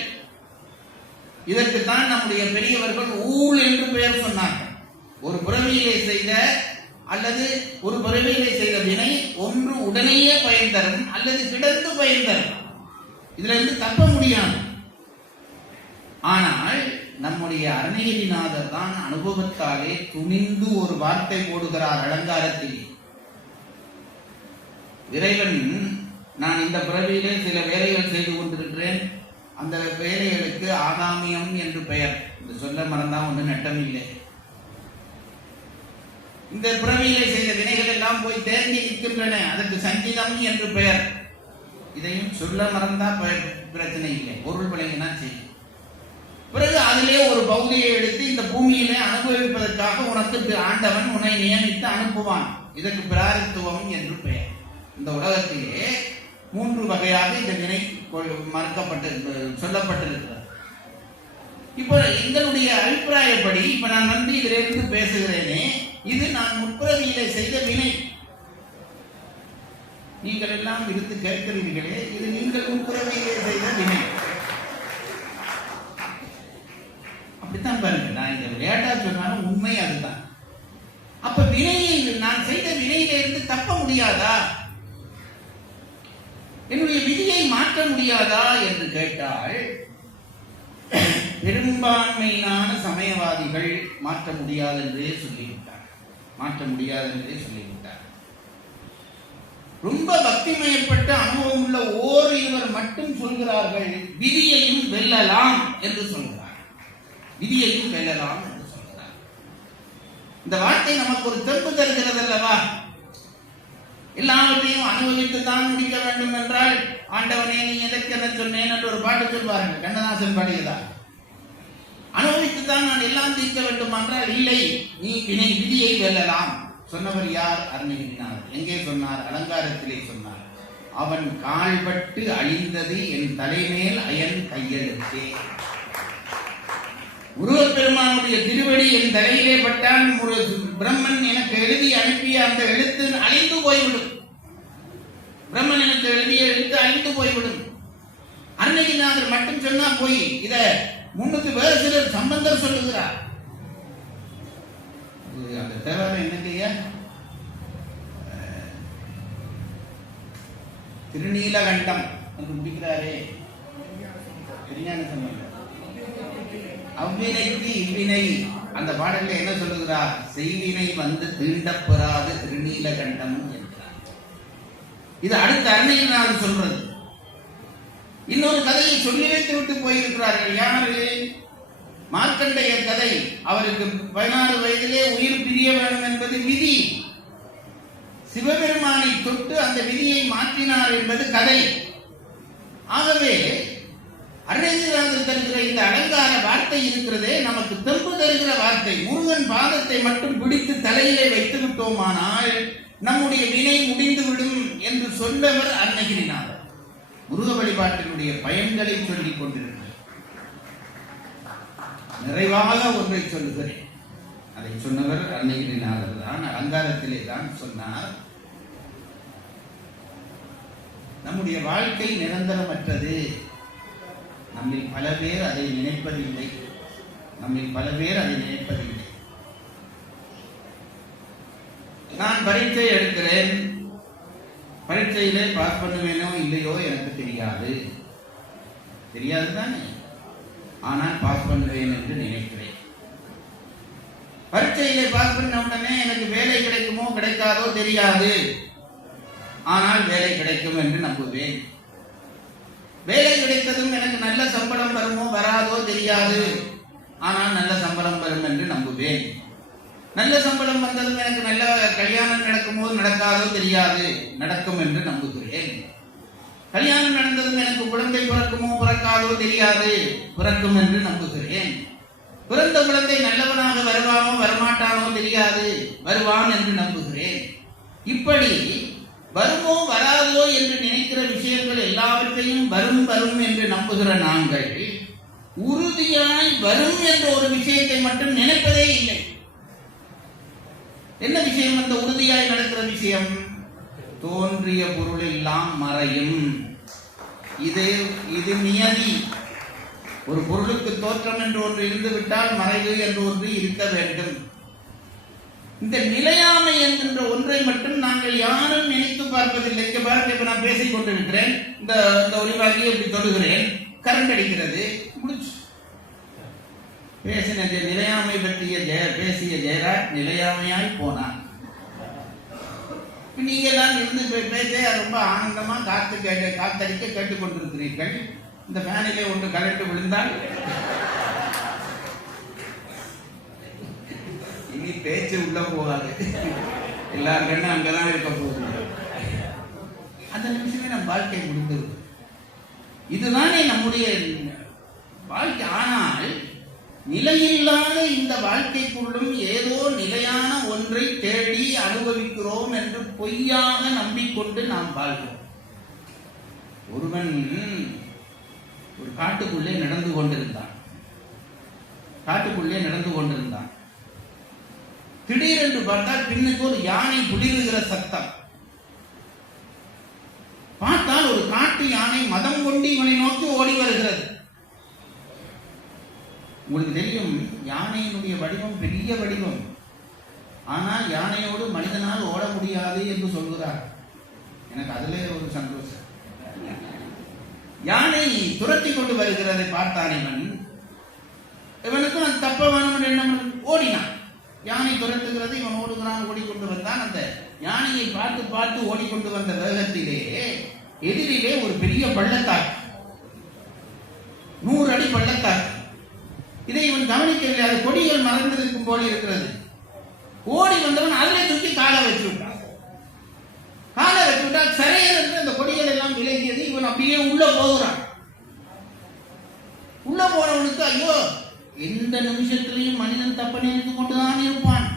இதற்குத்தான் நம்முடைய பெரியவர்கள் ஊழ் என்று பெயர் சொன்னார்கள். ஒரு பிறவியிலே செய்த அல்லது ஒரு பிறவியிலே செய்த வினை ஒன்று உடனேயே பயன் தரும் அல்லது கிடந்து பயன் தரும். இதுல இருந்து தப்ப முடியாது. ஆனால் நம்முடைய அருணகிரிநாதர் தான் அனுபவத்தாலே துணிந்து ஒரு வார்த்தை போடுகிறார் அலங்காரத்தில். இறைவன், நான் இந்த பிறவியிலே சில வேலைகள் செய்து கொண்டிருக்கிறேன், அந்த வேலைகளுக்கு ஆகாமியம் என்று பெயர். இந்த சொல்ல மறந்தா ஒன்று நட்டம் இல்லை. இந்த பிறவியிலே செய்த வினைகள் எல்லாம் போய் தேங்கி நிற்கின்றன, அதற்கு சங்கீதம் என்று பெயர். இதையும் சொல்ல மறந்தா பிரச்சனை இல்லை, பொருள் விளங்கினா செய்யும். பிறகு அதிலே ஒரு பகுதியை எடுத்து இந்த பூமியிலே அனுபவிப்பதற்காக உனக்கு ஆண்டவன் உன்னை நியமித்து அனுப்புவான். இதற்கு பிராரத்துவம் என்று பெயர். இந்த உலகத்திலே 3 வகையாக இந்த வினை சொல்லப்பட்டிருக்கிறது. இப்போ எங்களுடைய அபிப்பிராயப்படி இப்ப நான் வந்து இதிலிருந்து பேசுகிறேனே, இது நான் முற்பிறவியிலே செய்த வினை. நீங்கள் எல்லாம் இருந்து கேட்கிறீர்களே, இது நீங்கள் முற்பிறவியிலே செய்த வினை. அப்படித்தான் பாருங்க, நான் இந்த விளையாட்டா சொன்னாலும் உண்மை அதுதான். அப்ப வினையை, நான் செய்த வினையில இருந்து தப்ப முடியாதா, என்னுடைய விதியை மாற்ற முடியாதா என்று கேட்டால், பெரும்பான்மையிலான சமயவாதிகள் மாற்ற முடியாது என்றே சொல்லிவிட்டார். மாற்ற முடியாது என்றே சொல்லிவிட்டார். ரொம்ப பக்திமயப்பட்ட அனுபவம் உள்ள ஓரிருவர் மட்டும் சொல்கிறார்கள், விதியையும் வெல்லலாம் என்று சொல்கிறார். விதியையும் வெல்லலாம் என்று சொல்கிறார். இந்த வார்த்தை நமக்கு ஒரு தெம்பு தருகிறது அல்லவா? எல்லாவற்றையும் அனுபவித்து தான் முடிக்க வேண்டும் என்றால், ஆண்டவனே நீ எதற்கென சொன்னேன் என்று ஒரு பாட்டு சொல்வார்கள், கண்ணதாசன் பாடியதா. அனுபவித்து தான் நான் எல்லாம் தீர்க்க வேண்டும் என்றால், இல்லை, நீ விதியை வெல்லலாம். சொன்னவர் யார்? அருணகிரிநாதர். எங்கே சொன்னார்? அலங்காரத்திலே சொன்னார். அவன் கால்பட்டு அழிந்தது என் தலைமேல் அயன் கையெழுத்தே. முருகப்பெருமானுடைய திருவடி என் தலையிலே பட்டால் பிரம்மன் எனக்கு எழுதி அனுப்பிய அந்த எழுத்து அழிந்து போய்விடும். பிரம்மன் எனக்கு எழுதிய எழுத்து அழிந்து போய்விடும். அருணகிரிநாதர் மட்டும் சொன்னா போய், இத முன்னுக்கு வேறு சிலர் சம்பந்தர் சொல்லுகிறார். அந்த தேவாரம் என்னக்கையா? திருநீலகண்டம் என்று முடிக்கிறாரே, திருஞான சம்பந்தர். அவ்வினைக்கு இவ்வினை, அந்த பாடல்ல என்ன சொல்லுகிறார்? செய்வினை வந்து தீண்டப்பெறாது திருநீலகண்டம் என்கிறார். இது அடுத்த அருணகிரிநாதர் சொல்றது. இன்னொரு கதையை சொல்லி வைத்து விட்டு போயிருக்கிறார்கள். யாரு? மார்க்கண்டேயர் கதை. அவருக்கு 16 வயதிலே உயிர் பிரிய வேண்டும் என்பது விதி. சிவபெருமானை தொட்டு அந்த விதியை மாற்றினார் என்பது கதை. ஆகவே அருணகிரிநாதர் தருகிற இந்த அலங்கார வார்த்தை இருக்கிறதே நமக்கு தெம்பு தருகிற வார்த்தை. முருகன் பாதத்தை மட்டும் பிடித்து தலையிலே வைத்து விட்டோமானால் நம்முடைய வினை முடிந்துவிடும் என்று சொன்னவர் அருணகிரிநாதர். முருக வழிபாட்டினுடைய பயன்களை சொல்லிக் கொண்டிருக்கிறார். நிறைவாக ஒன்றை சொல்லுகிறேன். அதை சொன்னவர் அருணகிரிநாதர் தான். அலங்காரத்திலே தான் சொன்னார், நம்முடைய வாழ்க்கை நிரந்தரமற்றது. நம்மில் பல பேர் அதை நினைப்பதில்லை. நான் பரீட்சை எடுக்கிறேன், பரீட்சையிலே பாஸ் பண்ணுவேனோ இல்லையோ எனக்கு தெரியாது தானே, ஆனால் பாஸ் பண்ணுவேன் என்று நினைக்கிறேன். பரீட்சையிலே பாஸ் பண்ண உடனே எனக்கு வேலை கிடைக்குமோ கிடைக்காதோ தெரியாது, ஆனால் வேலை கிடைக்கும் என்று நம்புவேன். வேலை கிடைத்ததும் எனக்கு நல்ல சம்பளம் வருமோ வராதோ தெரியாது, ஆனால் நல்ல சம்பளம் வரும் என்று நம்புவேன். நல்ல சம்பளம் வந்ததும் எனக்கு நல்ல கல்யாணம் நடக்குமோ நடக்காதோ தெரியாது, நடக்கும் என்று நம்புகிறேன். கல்யாணம் நடந்ததும் எனக்கு குழந்தை பிறக்குமோ பிறக்காதோ தெரியாது, பிறக்கும் என்று நம்புகிறேன். பிறந்த குழந்தை நல்லவனாக வருவானோ வரமாட்டானோ தெரியாது, வருவான் என்று நம்புகிறேன். இப்படி வருமோ வராதோ என்று நினைக்கிற விஷயங்கள் எல்லாவற்றையும் வரும் என்று நம்புகிற நாங்கள் உறுதியாய் வரும் என்ற ஒரு விஷயத்தை மட்டும் நினைப்பதே இல்லை. என்ன விஷயம் அந்த உறுதியாய் நடக்கிற விஷயம்? தோன்றிய பொருள் எல்லாம் மறையும். இது நியதி. ஒரு பொருளுக்கு தோற்றம் என்று ஒன்று இருந்து விட்டால் மறைவு என்று ஒன்று இருக்க வேண்டும். இந்த நிலையாமை என்கின்ற ஒன்றை மட்டும் நாங்கள் யாரும் நினைத்து பார்ப்பதில்லை. இங்க பாருங்க, இப்ப நான் பேசிக் கொண்டிருக்கிறேன், இந்த ஒளிவாகியை இப்படி தொடுகிறேன், கரண்ட் அடிக்கிறது, முடிச்சு. பேசின நிலையாமை பற்றிய பேசிய ஜெயராஜ் நிலையாமையாய் போனார். நீங்க எல்லாம் இருந்து பேச ரொம்ப ஆனந்தமா காத்தடிக்க கேட்டுக்கொண்டிருக்கிறீர்கள். இந்த ஃபேனிலே ஒன்று கரண்ட் விழுந்தால் இனி பேச்சு உள்ள போகாது, எல்லார் கண்ணு அங்கதான் இருக்க போகுது. அந்த நிமிஷமே நம் வாழ்க்கை முடிந்தது. இதுதானே நம்முடைய வாழ்க்கை. ஆனால் நிலையில்லாத இந்த வாழ்க்கைக்குள்ளும் ஏதோ நிலையான ஒன்றை தேடி அனுபவிக்கிறோம் என்று பொய்யாக நம்பிக்கொண்டு நாம் வாழ்கிறோம். ஒருவன் ஒரு காட்டுக்குள்ளே நடந்து கொண்டிருந்தான். திடீரென்று பார்த்தால் பின்னுக்கு ஒரு யானை புலிருகிற சத்தம். பார்த்தால் ஒரு காட்டு யானை மதம் கொண்டு இவனை நோக்கி ஓடி வருகிறது. உங்களுக்கு தெரியும், யானையினுடைய வடிவம் பெரிய வடிவம். ஆனால் யானையோடு மனிதனால் ஓட முடியாது என்று சொல்கிறார். எனக்கு அதிலே ஒரு சந்தோஷம். யானை துரத்தி கொண்டு வருகிறதை பார்த்தான் இவனுக்கும் தப்ப வேணும் எண்ணம். ஓடினான். யானை துரத்துகிறது, இவன் ஓடுகிறான். ஓடிக்கொண்டு வந்தான். அந்த யானையை பார்த்து ஓடிக்கொண்டு வந்த வேகத்திலே எதிரிலே ஒரு பெரிய பள்ளத்தாக்கு, 100 அடி பள்ளத்தாக்கு. இதை இவன் கவனிக்கவில்லை. அது கொடிகள் மறந்திருக்கும் போல இருக்கிறது. ஓடி வந்தவன் அதிலே தூக்கி காலை வச்சு விட்டான். சரையர் அந்த கொடிகள் எல்லாம் விலகியது. இவன் அப்படியே உள்ள போகிறான். உள்ள போனவனுக்கு ஐயோ, எந்த நிமிஷத்திலையும் மனிதன் தப்ப நினைத்து கொண்டுதான் இருப்பான்.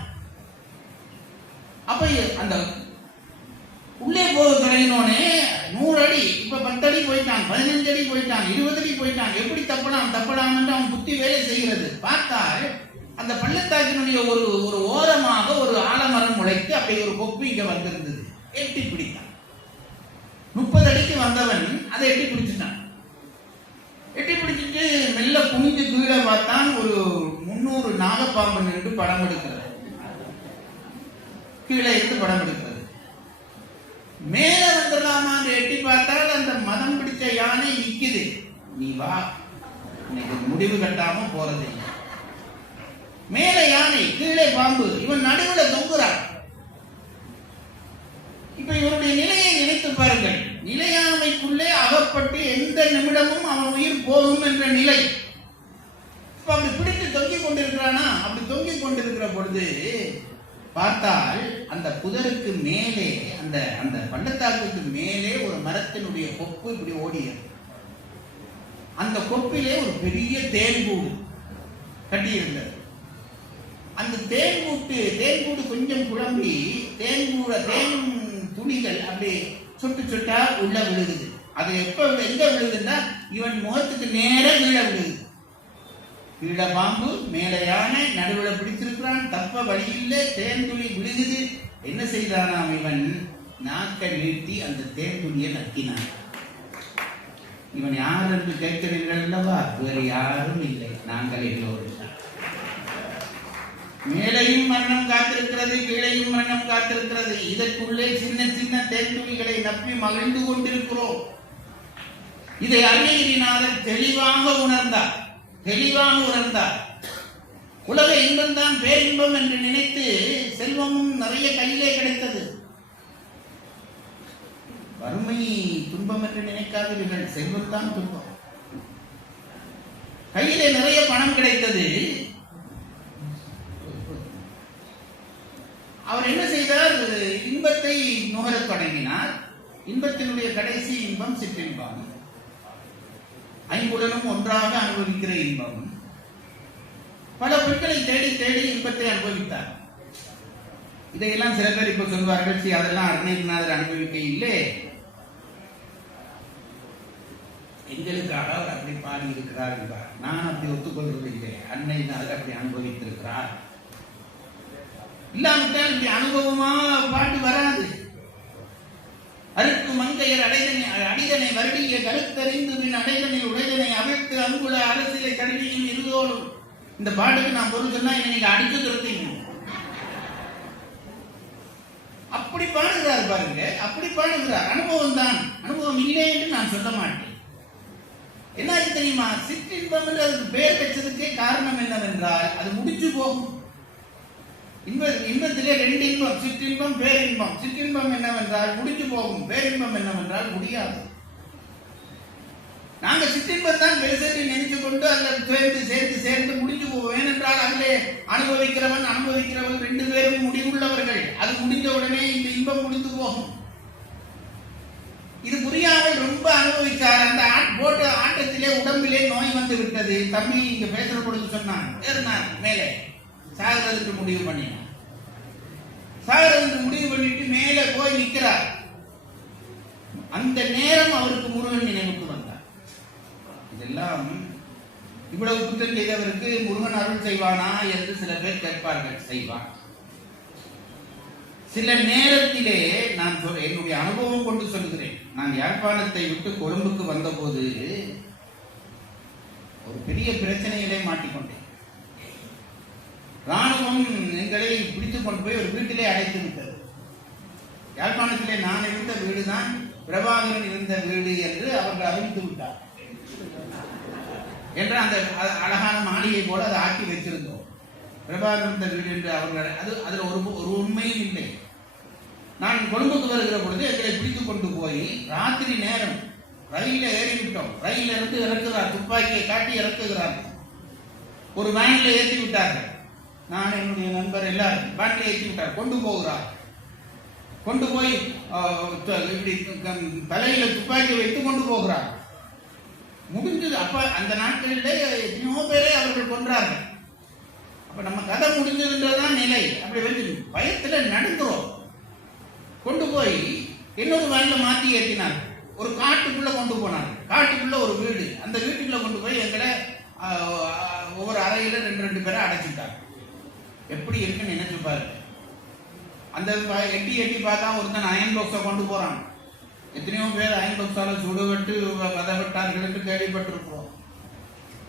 அப்ப அந்த உள்ளே போக தொடங்கினோனே 100 அடி, இப்ப 10 அடி போயிட்டான், 15 அடி போயிட்டான், 20 அடி போயிட்டான். எப்படி தப்பலாம் என்று அவன் புத்தி வேலை செய்கிறது. பார்த்தால் அந்த பள்ளத்தாக்கினுடைய ஒரு ஓரமாக ஒரு ஆலமரம் முளைத்து அப்படி ஒரு கொப்பு இங்க வந்திருந்தது. எட்டி பிடித்தான். 30 அடிக்கு வந்தவன் அதை எட்டி பிடிச்சிட்டான். எட்டி பிடிச்சிட்டு மெல்ல குனிஞ்சு கீழே பார்த்தான். ஒரு 300 நாகப்பாம்பு நின்று படம் எடுக்கிறது. கீழே இருந்து படம் எடுக்கிறது. மேல வந்துடலாமா எட்டி பார்த்தால் அந்த மதம் பிடிச்ச யானை நிக்குது. நீ வா, இன்னைக்கு முடிவு கட்டாம போறது. மேல யானை, கீழே பாம்பு, இவன் நடுவில் தொங்குறான். இப்ப இவருடைய நிலையை நினைத்து பாருங்கள். நிலையாமைக்குள்ளே அகப்பட்டு எந்த நிமிடமும் அவன் உயிர் போகும் என்ற நிலை. இப்ப அப்படி பிடித்து தொங்கிக் கொண்டிருக்கிறானா? அப்படி தொங்கிக் கொண்டிருக்கிற பொழுது பார்த்தால் அந்த புதருக்கு மேலே, அந்த பள்ளத்தாக்குக்கு மேலே ஒரு மரத்தினுடைய கொப்பு இப்படி ஓடியது. அந்த கொப்பிலே ஒரு பெரிய தேன்கூடு கட்டியிருந்தது. அந்த தேன்கூடு கொஞ்சம் குழம்பி தேன் துணிகள் அப்படி சுட்டு சுட்டா உள்ள விழுகுது. அது எங்க விழுகுதுன்னா இவன் முகத்துக்கு நேர கீழே விழுகுது. கீழே பாம்பு, மேலே யானை, நடுவில் பிடிச்சிருக்கிறான், தப்ப வழி இல்லை, தேன் துணி விழுகுது. என்ன செய்தானாம் இவன்? நாக்க நீட்டி அந்த தேன் துணியை நக்கினான். இவன் யார் என்று கேட்கிறீர்கள் அல்லவா? வேறு யாரும் இல்லை, நாங்கள் எல்லோரும். மேலையும் மரணம் காத்திருக்கிறது, கீழையும் மரணம் காத்திருக்கிறது. இதற்குள்ளே சின்ன சின்ன தேன்துளிகளை நப்பி மகிழ்ந்து கொண்டிருக்கிறோம். இதை அருணகிரிநாதர் தெளிவாக உணர்ந்தார். உலக இன்பம் தான் பேரின்பம் என்று நினைத்து செல்வமும் நிறைய கையிலே கிடைத்தது. வறுமை துன்பம் என்று நினைக்காதீர்கள், செல்வம் தான் துன்பம். கையிலே நிறைய பணம் கிடைத்தது. அவர் என்ன செய்தார்? இன்பத்தை நுகரத் தொடங்கினார். இன்பத்தினுடைய கடைசி இன்பம் சிற்றின்பம், ஐம்புலனும் ஒன்றாக அனுபவிக்கிற இன்பம். பல பொருட்களை தேடி தேடி இன்பத்தை அனுபவித்தார். இதையெல்லாம் சில பேர் இப்ப சொல்வார்கள், அதெல்லாம் அருணகிரிநாதர் அனுபவிக்க இல்லை, எங்களுக்காக அவர் அப்படி பாடி இருக்கிறார் என்றார். நான் அப்படி ஒத்துக்கொள்வது இல்லை. அருணகிரிநாதர் அப்படி அனுபவித்திருக்கிறார். இல்லாவிட்டால் இப்படி அனுபவமா பாட்டு வராது. அருக்கு மங்கையர் அடிதனை வருடிய கருத்தறிந்து பின் அடைதனை உடைதனை அவிழ்த்து அங்குல அரசியலை கல்வியும் இருதோடும். இந்த பாட்டுக்கு நான் பொருள் சொன்னா நீங்க அடிச்சு துரத்தீங்க. அப்படி பாடுகிறார் பாருங்க, அப்படி பாடுகிறார். அனுபவம் தான், அனுபவம் இல்லை என்று நான் சொல்ல மாட்டேன். என்ன தெரியுமா? சிற்றின்பம் என்று அதுக்கு பெயர் வச்சதுக்கே காரணம் என்னவென்றால் அது முடிச்சு போகும். இன்பத்திலே ரெண்டு இன்பம், சிற்றின்பம், பேரின்பம். சிற்றின்பம் என்னவென்றால் முடிச்சு போகும், பேரின்பம் என்னவென்றால் முடியாது. நாங்க சிற்றின்பம் தான் பெருசென்று நினைச்சு கொண்டு அதில் சேர்ந்து முடிஞ்சு போவோம். ஏனென்றால் அதிலே அனுபவிக்கிறவன் ரெண்டு பேரும் முடிவுள்ளவர்கள். அது முடிந்த உடனே இந்த இன்பம் முடிந்து போகும். இது புரியாமல் ரொம்ப அனுபவிச்சார். அந்த போட்டு ஆட்டத்திலே உடம்பிலே நோய் வந்து விட்டது. தம்பி இங்க பேசுற பொழுது சொன்னான், ஏறினார் மேலே, சாகிறதுக்கு முடிவு பண்ணினார். சாகிறதுக்கு முடிவு பண்ணிட்டு மேலே போய் நிற்கிறார். அந்த நேரம் அவருக்கு முருகன் நினைவுக்கு வந்தார். இதெல்லாம் இவ்வளவு குற்றம் செய்தவருக்கு முருகன் அருள் செய்வானா என்று சில பேர் கேட்பார்கள். செய்வான். சில நேரத்திலே நான் என்னுடைய அனுபவம் கொண்டு சொல்கிறேன். நான் யாழ்ப்பாணத்தை விட்டு கொழும்புக்கு வந்த போது ஒரு பெரிய பிரச்சனையிலே மாட்டிக்கொண்டேன். ராணுவம் எங்களை பிடித்துக் கொண்டு போய் ஒரு வீட்டிலே அடைத்து விட்டது. யாழ்ப்பாணத்திலே நான் இருந்த வீடுதான் பிரபாகரன் இருந்த வீடு என்று அவர்கள் அறிவித்து விட்டார். என்ற அந்த அழகான மாளிகை போல அதை ஆக்கி வச்சிருந்தோம். பிரபாகரன் இருந்த வீடு என்று அவர்கள் அதுல ஒரு உண்மையும் இல்லை. நான் கொழும்புக்கு வருகிற பொழுது எங்களை பிடித்துக் கொண்டு போய் ராத்திரி நேரம் ரயில ஏறிவிட்டோம். ரயில இருந்து இறக்குகிறார், துப்பாக்கியை காட்டி இறக்குகிறார். ஒரு வேன்ல ஏற்றி விட்டார்கள். நான் என்னுடைய நண்பர் எல்லாரும் வேன்ல ஏற்றி விட்டார். கொண்டு போகிறார். கொண்டு போய் இப்படி தலையில துப்பாக்கி வைத்து கொண்டு போகிறார். முடிஞ்சது. அப்ப அந்த நாட்களிலே எத்தனையோ பேரை அவர்கள் கொன்றார்கள். அப்ப நம்ம கதை முடிஞ்சதுன்றதுதான் நிலை. அப்படி வச்சு பயத்துல நடுங்குறோம். கொண்டு போய் இன்னொரு வேன்ல மாத்தி ஏற்றினார். ஒரு காட்டுக்குள்ள கொண்டு போனார். காட்டுக்குள்ள ஒரு வீடு. அந்த வீட்டுக்குள்ள கொண்டு போய் எங்களை ஒவ்வொரு அறையில ரெண்டு பேரை அடைச்சிட்டாங்க. எப்படி இருக்குன்னு நினைச்சு பாருங்க. அந்த எட்டி பார்த்தா ஒருத்தன் அயன் பாக்ஸை கொண்டு போறான். எத்தனையோ பேர் அயன் பாக்ஸால சுடுவட்டு வதப்பட்டார்கள் என்று கேள்விப்பட்டிருக்கிறோம்.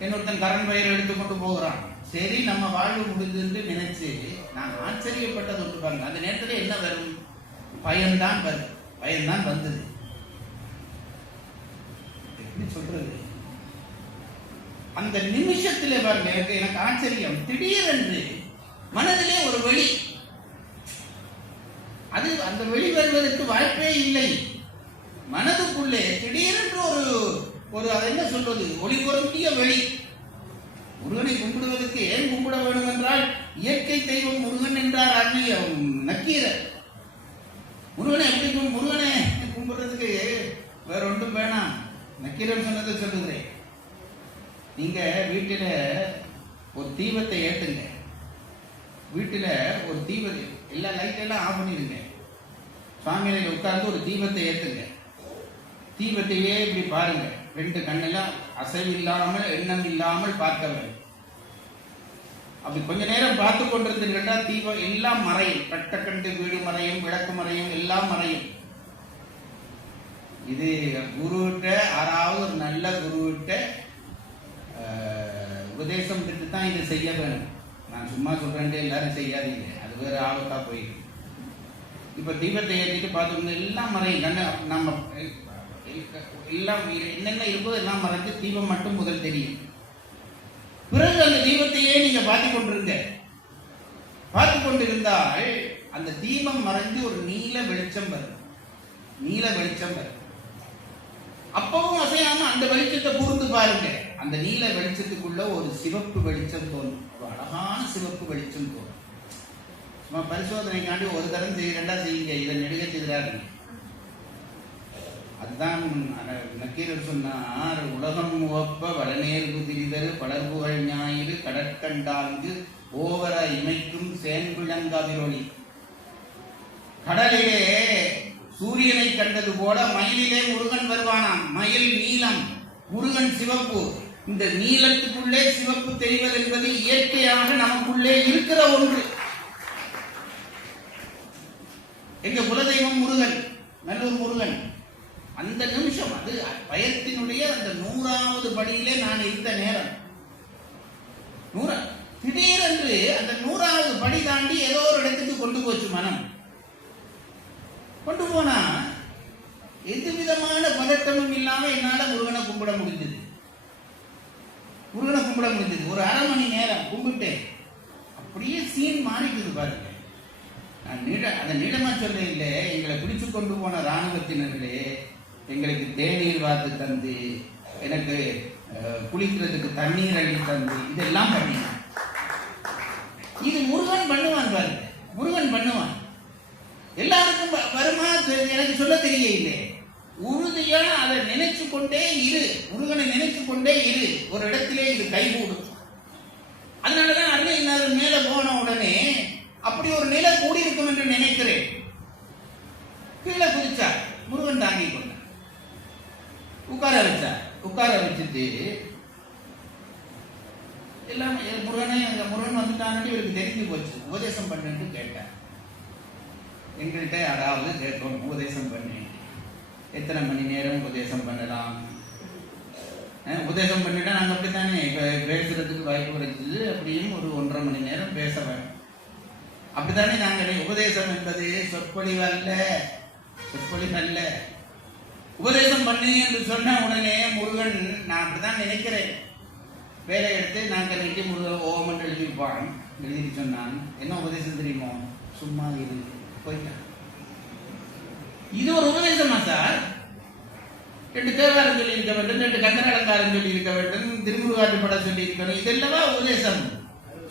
இன்னொருத்தன் கரண் பயிரை எடுத்து கொண்டு போகிறான். சரி, நம்ம வாழ்வு முடிஞ்சு நினைச்சு நான் ஆச்சரியப்பட்டது ஒன்று பாருங்க. அந்த நேரத்தில் என்ன வரும்? பயன்தான் வரும். பயன்தான் வந்தது. எப்படி சொல்றது? அந்த நிமிஷத்திலே பாருங்க, எனக்கு ஆச்சரியம். திடீரென்று மனதிலே ஒரு வெளி, அது அந்த வெளி வருவதற்கு வாய்ப்பே இல்லை. மனதுக்குள்ளே திடீரென்று ஒரு அதை என்ன சொல்றது, ஒளி பொருந்திய வெளி. முருகனை கும்பிடுவதற்கு ஏன் கும்பிட வேண்டும் என்றால் இயற்கை தெய்வம் முருகன் என்றார் நக்கீரர். முருகனை எப்படி முருகனை கும்பிடுறதுக்கு வேற ஒன்றும் வேணாம். நக்கீரன் சொன்னதை சொல்லுகிறேன். நீங்க வீட்டில ஒரு தீபத்தை ஏத்துங்க. வீட்டில ஒரு தீபத்தை எல்லா லைட் எல்லாம் ஆஃப் பண்ணிடுங்க. சுவாமியில உட்கார்ந்து ஒரு தீபத்தை ஏத்துங்க. தீபத்தையே இப்படி பாருங்க. 2 கண்ணெல்லாம் அசைவில்லாமல் எண்ணம் இல்லாமல் பார்க்க வேண்டும். அப்படி கொஞ்ச நேரம் பார்த்து கொண்டிருந்தீங்கன்னா தீபம் எல்லாம் மறையும். கட்டக்கண்டு வீடு மறையும், விளக்கு மறையும், எல்லாம் மறையும். இது குருவிட்ட, யாராவது ஒரு நல்ல குருவிட்ட உபதேசம் பெற்று தான் இதை செய்ய வேணும். நான் சும்மா சொல்றேன் எல்லாரும் செய்யாதீங்க, அது வேற ஆபத்தா போயிடும். இப்ப தீபத்தை ஏற்றிட்டு பார்த்தோம்னா எல்லாம் மறையும். கண்ணு நம்ம எல்லாம் என்னென்ன இருக்கோ எல்லாம் மறைஞ்சு தீபம் மட்டும் முதல் தெரியும். பிறகு அந்த தீபத்தையே நீங்க பார்த்து கொண்டிருந்தால் அந்த தீபம் மறைஞ்சு ஒரு நீல வெளிச்சம் வரும். அப்பவும் அசையாம அந்த வெளிச்சத்தை கூர்ந்து பாருங்க. அந்த நீல வெளிச்சத்துக்குள்ள ஒரு சிவப்பு வெளிச்சம் தோணும். ஒரு அழகான சிவப்பு வெளிச்சம் தோணும். சும்மா பரிசோதனைக்காண்டி ஒரு தரம் செய்யறா செய்யுங்க. இதை நெடுக செய்கிறார்கள். அதுதான் நக்கீரர் சொன்னார், உலகம் உவப்ப வளநேர்வு திரிதரு பலர்புகழ் ஞாயிறு கடற்கண்டாங்கு ஓவர இமைக்கும் சேன்பிளங்கவிரொளி. கடலிலே சூரியனை கண்டது போல மயிலிலே முருகன் வருவானாம். மயில் நீலம், முருகன் சிவப்பு. இந்த நீலத்துக்குள்ளே சிவப்பு தெரிவது என்பது இயற்கையாக நமக்குள்ளே இருக்கிற ஒன்று. எங்க குலதெய்வம் முருகன், நல்லூர் முருகன். அந்த நிமிஷம் அது பயத்தினுடைய அந்த 100வது படியிலே நான் இருந்த நேரம். திடீரென்று அந்த 100வது படி தாண்டி ஏதோ ஒரு இடத்துக்கு கொண்டு போச்சு மனம். கொண்டு போனா எந்த விதமான பதட்டமும் இல்லாம என்னால முருகனை கும்பிட முடிஞ்சது. ஒரு அரை மணி நேரம் கும்பிட்டேன். அப்படியே சீன் மாறிக்குது பாருங்க. அதை நீளமா சொல்ல இல்லை. எங்களை பிடிச்சு கொண்டு போன இராணுவத்தினர்களே எங்களுக்கு தேநீர் வாத்து தந்து, எனக்கு குளிக்கிறதுக்கு தண்ணீர் அள்ளி தந்து, இதெல்லாம் பண்ணினான். இது முருகன் பண்ணுவான் பாருங்க. முருகன் பண்ணுவான். எல்லாருக்கும் வருமா எனக்கு சொல்ல தெரியல. உறுதியா அதை நினைச்சு கொண்டே இரு. முருகனை நினைச்சு கொண்டே இரு. ஒரு இடத்திலே இது கைகூடும். அதனாலதான் அருணகிரிநாதர் மேல போன உடனே அப்படி ஒரு நிலை கூடியிருக்கும் என்று நினைக்கிறேன். கீழே குதிச்சா முருகன் தாங்கி கொண்டார். உட்கார வச்சுட்டு எல்லாம் முருகன் வந்துட்டான்னு இவருக்கு தெரிஞ்சு போச்சு. உபதேசம் பண்ணுன்னு கேட்டார். எங்கள்கிட்ட யாராவது கேட்போம், உபதேசம் பண்ணேன், எத்தனை மணி நேரம் உபதேசம் பண்ணலாம்? உபதேசம் பண்ணிட்டா நாங்கள் அப்படித்தானே இப்போ பேசுறதுக்கு வாய்ப்பு கிடைச்சது. அப்படியும் ஒரு 1.5 மணி நேரம் பேச வேணும். அப்படித்தானே நாங்கள். உபதேசம் என்பது சொற்பொழிவு அல்ல. உபதேசம் பண்ணி என்று சொன்ன உடனே முருகன், நான் அப்படிதான் நினைக்கிறேன், வேலை எடுத்து நாங்கள் நெட்டி முருகன் ஓம் என்று எழுதியிருப்பான். எழுதி சொன்னான், என்ன உபதேசம் தெரியுமோ? சும்மா இரு, போயிட்டான். இது ஒரு உபதேசமா சார்? 2 தேவாரம் சொல்லி இருக்க வேண்டும், 2 கந்தர் அலங்காரம் சொல்லி இருக்க வேண்டும், திருமுருகாட்டு படம் சொல்லி இருக்கணும். இதெல்லவா உபதேசம்?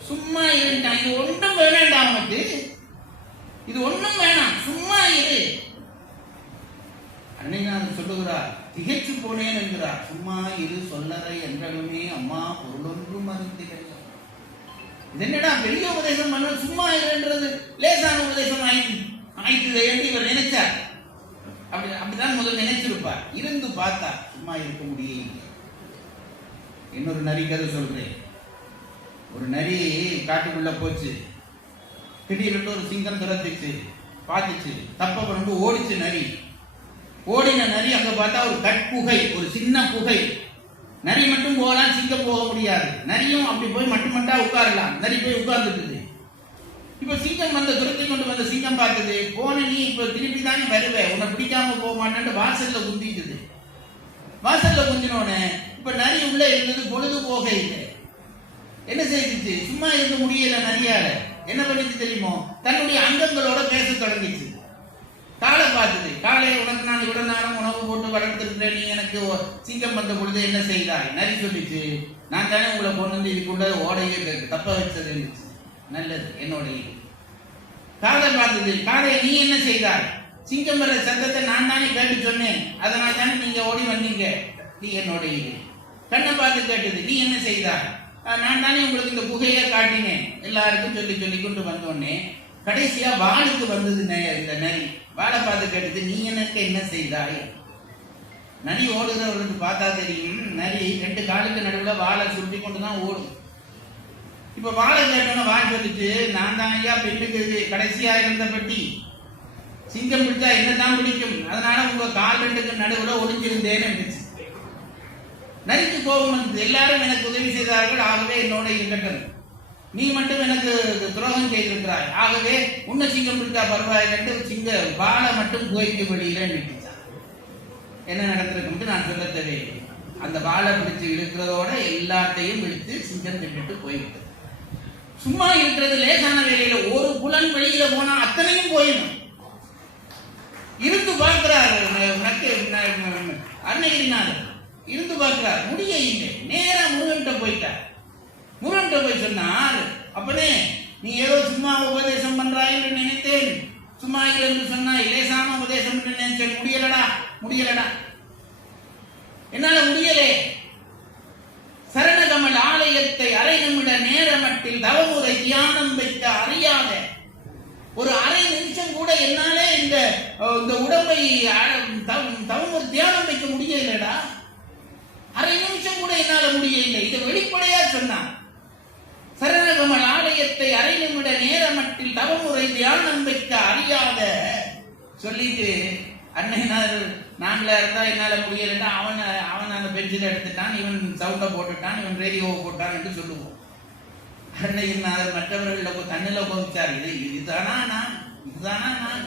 சும்மா இருந்தான். இது ஒன்றும் வேணாண்டா அவனுக்கு. இது ஒன்றும் வேணாம், சும்மா இரு. அன்னைக்கு சொல்லுகிறார், திகைச்சு போனேன் என்கிறார். சும்மா இரு சொல்லறை என்றலுமே அம்மா பொருளொன்றும் மறுத்திகள். இது என்னடா பெரிய உபதேசம் பண்ண? சும்மா இருன்றது லேசான உபதேசம் ஆயிட்டு என்று இவர் நினைச்சார். அப்படிதான் முதல் நினைச்சிருப்பார். இருந்து பார்த்தா சும்மா இருக்க முடியல. இன்னொரு நரி கதை சொல்றேன். ஒரு நரி காட்டுக்குள்ள போச்சு. திடீர்னு ஒரு சிங்கம் துரத்துச்சு, பார்த்துச்சு, தப்ப பண்ணி ஓடிச்சு நரி. ஓடின நரி அங்க பார்த்தா ஒரு கட்புகை, ஒரு சின்ன புகை. நரி மட்டும் போகலாம், சிங்கம் போக முடியாது. நரியும் அப்படி போய் மட்டுமட்டா உட்காரலாம். நரி போய் உட்கார்ந்துட்டு இப்ப சிங்கம் வந்த துரத்தை கொண்டு வந்த சிங்கம் பார்த்தது, போன நீ இப்ப திருப்பி தானே வருவேன், உன்னை பிடிக்காம போக மாட்டேன்னு வாசல்ல குந்திட்டுது. வாசல்ல குந்தினோன்னு இப்ப நரி உள்ள இருந்தது, பொழுது போக இல்லை. என்ன செய்துச்சு? சும்மா இருக்க முடியல நரியால. என்ன பண்ணிச்சு தெரியுமோ? தன்னுடைய அங்கங்களோட பேச தொடங்கிச்சு. காலை பார்த்தது. காலை, உனக்கு நான் இவ்வளவு நேரம் உணவு போட்டு வளர்த்துருக்கிறேன், நீ எனக்கு சிங்கம் வந்த பொழுது என்ன செய்தாய்? நரி சொல்லிச்சு, நான் தானே உங்களை கொண்டு வந்து இதுக்குள்ள ஓடையை தப்ப வச்சது இருந்துச்சு. நல்லது, என்னோடைய. காலை பார்த்தது. காலை, நீ என்ன செய்தாய்? சிங்கம் வர சத்தத்தை நான் தானே கேட்டு சொன்னேன், அதனால தானே நீங்க ஓடி வந்தீங்க. நீ என்னோடைய. கண்ணை பார்த்து கேட்டது, நீ என்ன செய்தாய்? நான் தானே உங்களுக்கு இந்த குகையை காட்டினேன். எல்லாருக்கும் சொல்லி சொல்லி கொண்டு வந்தோடனே கடைசியா வாளுக்கு வந்தது இந்த நரி. வாழை பார்த்து கேட்டது, நீ எனக்கு என்ன செய்தாய்? நரி ஓடுகிறவர்களுக்கு பார்த்தா தெரியும், நரி 2 காலுக்கு நடுவில் வாழை சுருட்டி கொண்டுதான் ஓடும். இப்ப வாழை கேட்டோன்னா வாழை சொல்லிச்சு, நான் தான் ஐயா பெண்ணுக்கு கடைசியா இருந்த பெட்டி, சிங்கம் பிடிச்சா என்னதான் பிடிக்கும், அதனால உங்க கால் 2க்கு நடுவில் ஒளிஞ்சிருந்தேன்னு. நரிக்கு கோபம் வந்தது, எல்லாரும் எனக்கு உதவி செய்தார்கள், ஆகவே என்னோட இருக்கட்டும், நீ மட்டும் எனக்கு துரோகம் செய்திருக்கிறாய், ஆகவே உன்னை சிங்கம் பிடிச்சா பரவாயில்லை, சிங்க வாழை மட்டும் கோய்க்கு வெளியில நிற்கிறான். என்ன நடந்திருக்கு நான் சொல்ல தேவையில்லை. அந்த வாழை பிடிச்சு இழுக்கிறதோட எல்லாத்தையும் பிடித்து சிங்கம் திட்டு போய்விட்டது. சும்மா இருக்கிறது லேசான வேலையில ஒரு புலன் வெளியில போனா அத்தனையும் போயிடும். இருந்து பார்க்கிறார் அருணகிரிநாதர், இருந்து பார்க்கிறார், முடிய இல்லை. நேரா முருகன்கிட்ட போயிட்டார். முருகன்கிட்ட போய் சொன்னார், அப்பனே நீ ஏதோ சும்மா உபதேசம் பண்றாய் என்று நினைத்தேன், சும்மா என்று சொன்னாய், லேசான உபதேசம் என்று நினைச்சேன், முடியலடா, என்னால முடியலே. சரணகமல் ஆலயத்தை அரை நிமிட நேரமட்டில் தவமுறை தியானம் வைக்க அறியாத ஒரு அரை நிமிஷம் கூட என்னாலே இந்த உடம்பை தவமுறை தியானம் வைக்க முடியலடா, அரை நிமிஷம் கூட என்னால முடியவில்லை. இதை வெளிப்படையா சொன்னான். சரணகமல் ஆலயத்தை அரை நிமிட நேரமட்டில் தவமுறை தியானம் வைக்க அறியாத சொல்லிட்டு அன்னையினார் நாங்களா இருந்தா என்னால முடியலன்னா அவன் அந்த பென்சிலை எடுத்துட்டான், இவன் சவுண்டை போட்டுட்டான், இவன் ரேடியோவை போட்டான் என்று சொல்லுவோம். அன்னையினார் மற்றவர்கள் தண்ணில கோபிச்சார், இதுதானா நான்,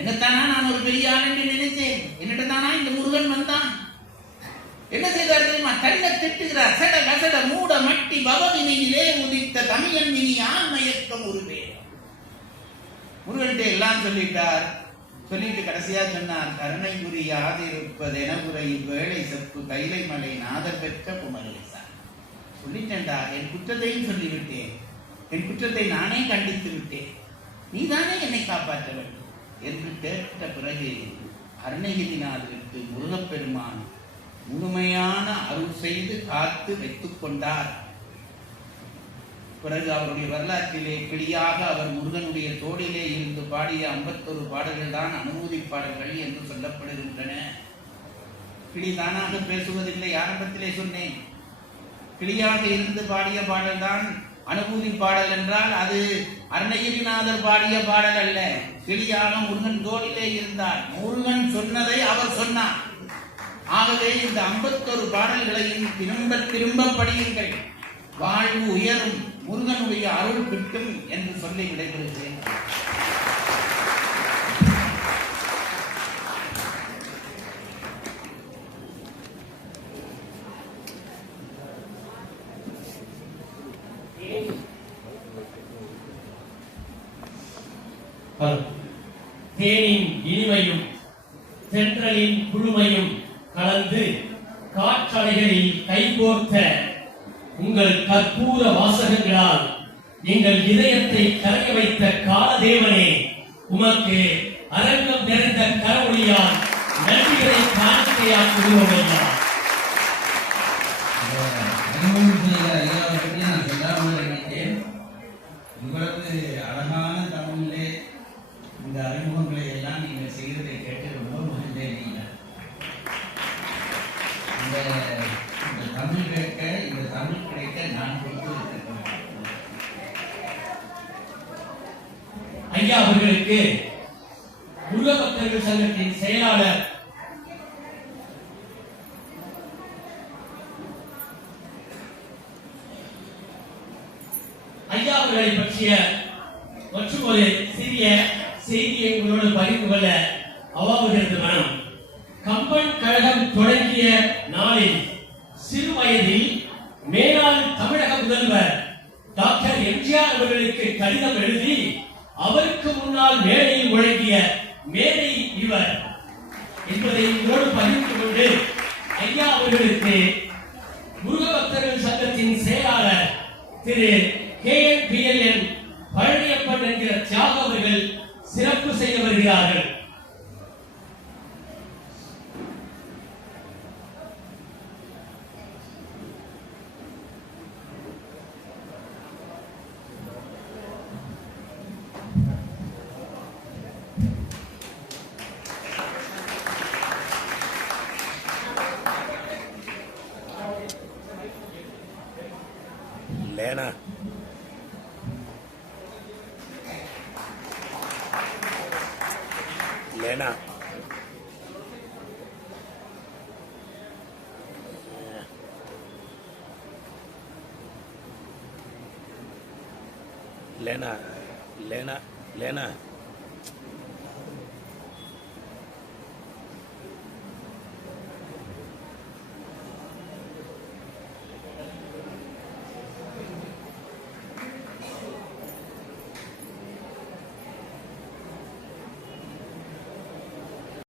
என்னத்தானா நான் ஒரு பெரிய ஆள் என்று நினைச்சேன், என்னிட்ட தானா இந்த முருகன் வந்தான். என்ன செய்தார் தெரியுமா? கண்ணை திட்டுகிறார், சட கசட மூட மட்டி பவவினையிலே உதித்த தமிழன் இனி ஆன்மயக்கம் உருவே. முருகன்கிட்ட எல்லாம் சொல்லிட்டார். சொல்லிட்டு கடைசியா சொன்னார், கருணை புரிய ஆதிருப்பதென உரை வேளை செப்பு கைலை மலை நாதர் பெற்ற குமரேசா. சொல்லிட்டேன்டா, என் குற்றத்தையும் சொல்லிவிட்டேன், என் குற்றத்தை நானே கண்டித்து விட்டேன், நீதானே என்னை காப்பாற்ற வேண்டும் என்று கேட்ட பிறகு அருணகிரிநாதருக்கு முருகப்பெருமான் முழுமையான அருள் செய்து காத்து வைத்துக் கொண்டார். பிறகு அவருடைய வரலாற்றிலே கிளியாக அவர் முருகனுடைய தோடிலே இருந்து பாடிய 51 பாடல்கள் தான் அனுபூதி பாடல்கள் என்று சொல்லப்படுகின்றன. கிளி தானாக பேசுவதில்லை, ஆரம்பத்திலே சொன்னேன். கிளியாக இருந்து பாடிய பாடல் தான் அனுபூதி பாடல் என்றால் அது அருணகிரிநாதர் பாடிய பாடல் அல்ல. கிளியாக முருகன் தோடிலே இருந்தார், முருகன் சொன்னதை அவர் சொன்னார். ஆகவே இந்த 51 பாடல்களையும் திரும்ப திரும்ப படியுங்கள், வாழ்வு உயரும், முருகனுடைய அருள் கிட்டும் என்று சொல்லி விடைபெறுகிறேன். தேனின் இனிமையும் தென்றலின் குழுமையும் கலந்து காற்றலைகளில் கைகோர்த்த உங்கள் கற்பூர வாசகங்களால் எங்கள் இதயத்தை கரைய வைத்த காலதேவனே, உமக்கு அரங்கம் நிறைந்த கரவொளியால் நன்றிகளை காணிக்கையாக்குகிறோம் ஐயா. இவ்வளவு அழகான தமிழிலே இந்த அறிமுகங்களை எல்லாம் நீங்கள் செய்வதை கேட்டு ரொம்ப மகிழ்ந்தேன். இந்த தமிழ் கேட்க, இந்த தமிழ் கிடைக்க நான் கொடுத்து ஐயா அவர்களுக்கு முருக பக்தர்கள் சங்கத்தின் செயலாளர் ஐயா அவர்களை பற்றிய மற்றும் ஒரு சிறிய செய்தியை உங்களோடு பகிர்ந்து கொள்ள அவாவுகிறது மனம். கம்பன் கழகம் தொடங்கிய நாளில் சிறு வயதில் மேலாள் தமிழக முதல்வர் டாக்டர் எம்ஜிஆர் அவர்களுக்கு கடிதம் எழுதி அவருக்கு முன்னால் மேடையில் முழங்கிய மேடை இவர் என்பதை உங்களோடு பகிர்ந்து கொண்டு ஐயா அவர்களுக்கு முருக பக்தர்கள் சங்கத்தின் செயலாளர் திரு KNPLN பழனியப்பன் என்கிற தியாக அவர்கள் சிறப்பு செய்ய வருகிறார்கள். லேனா லேனா லேனா லேனா லேனா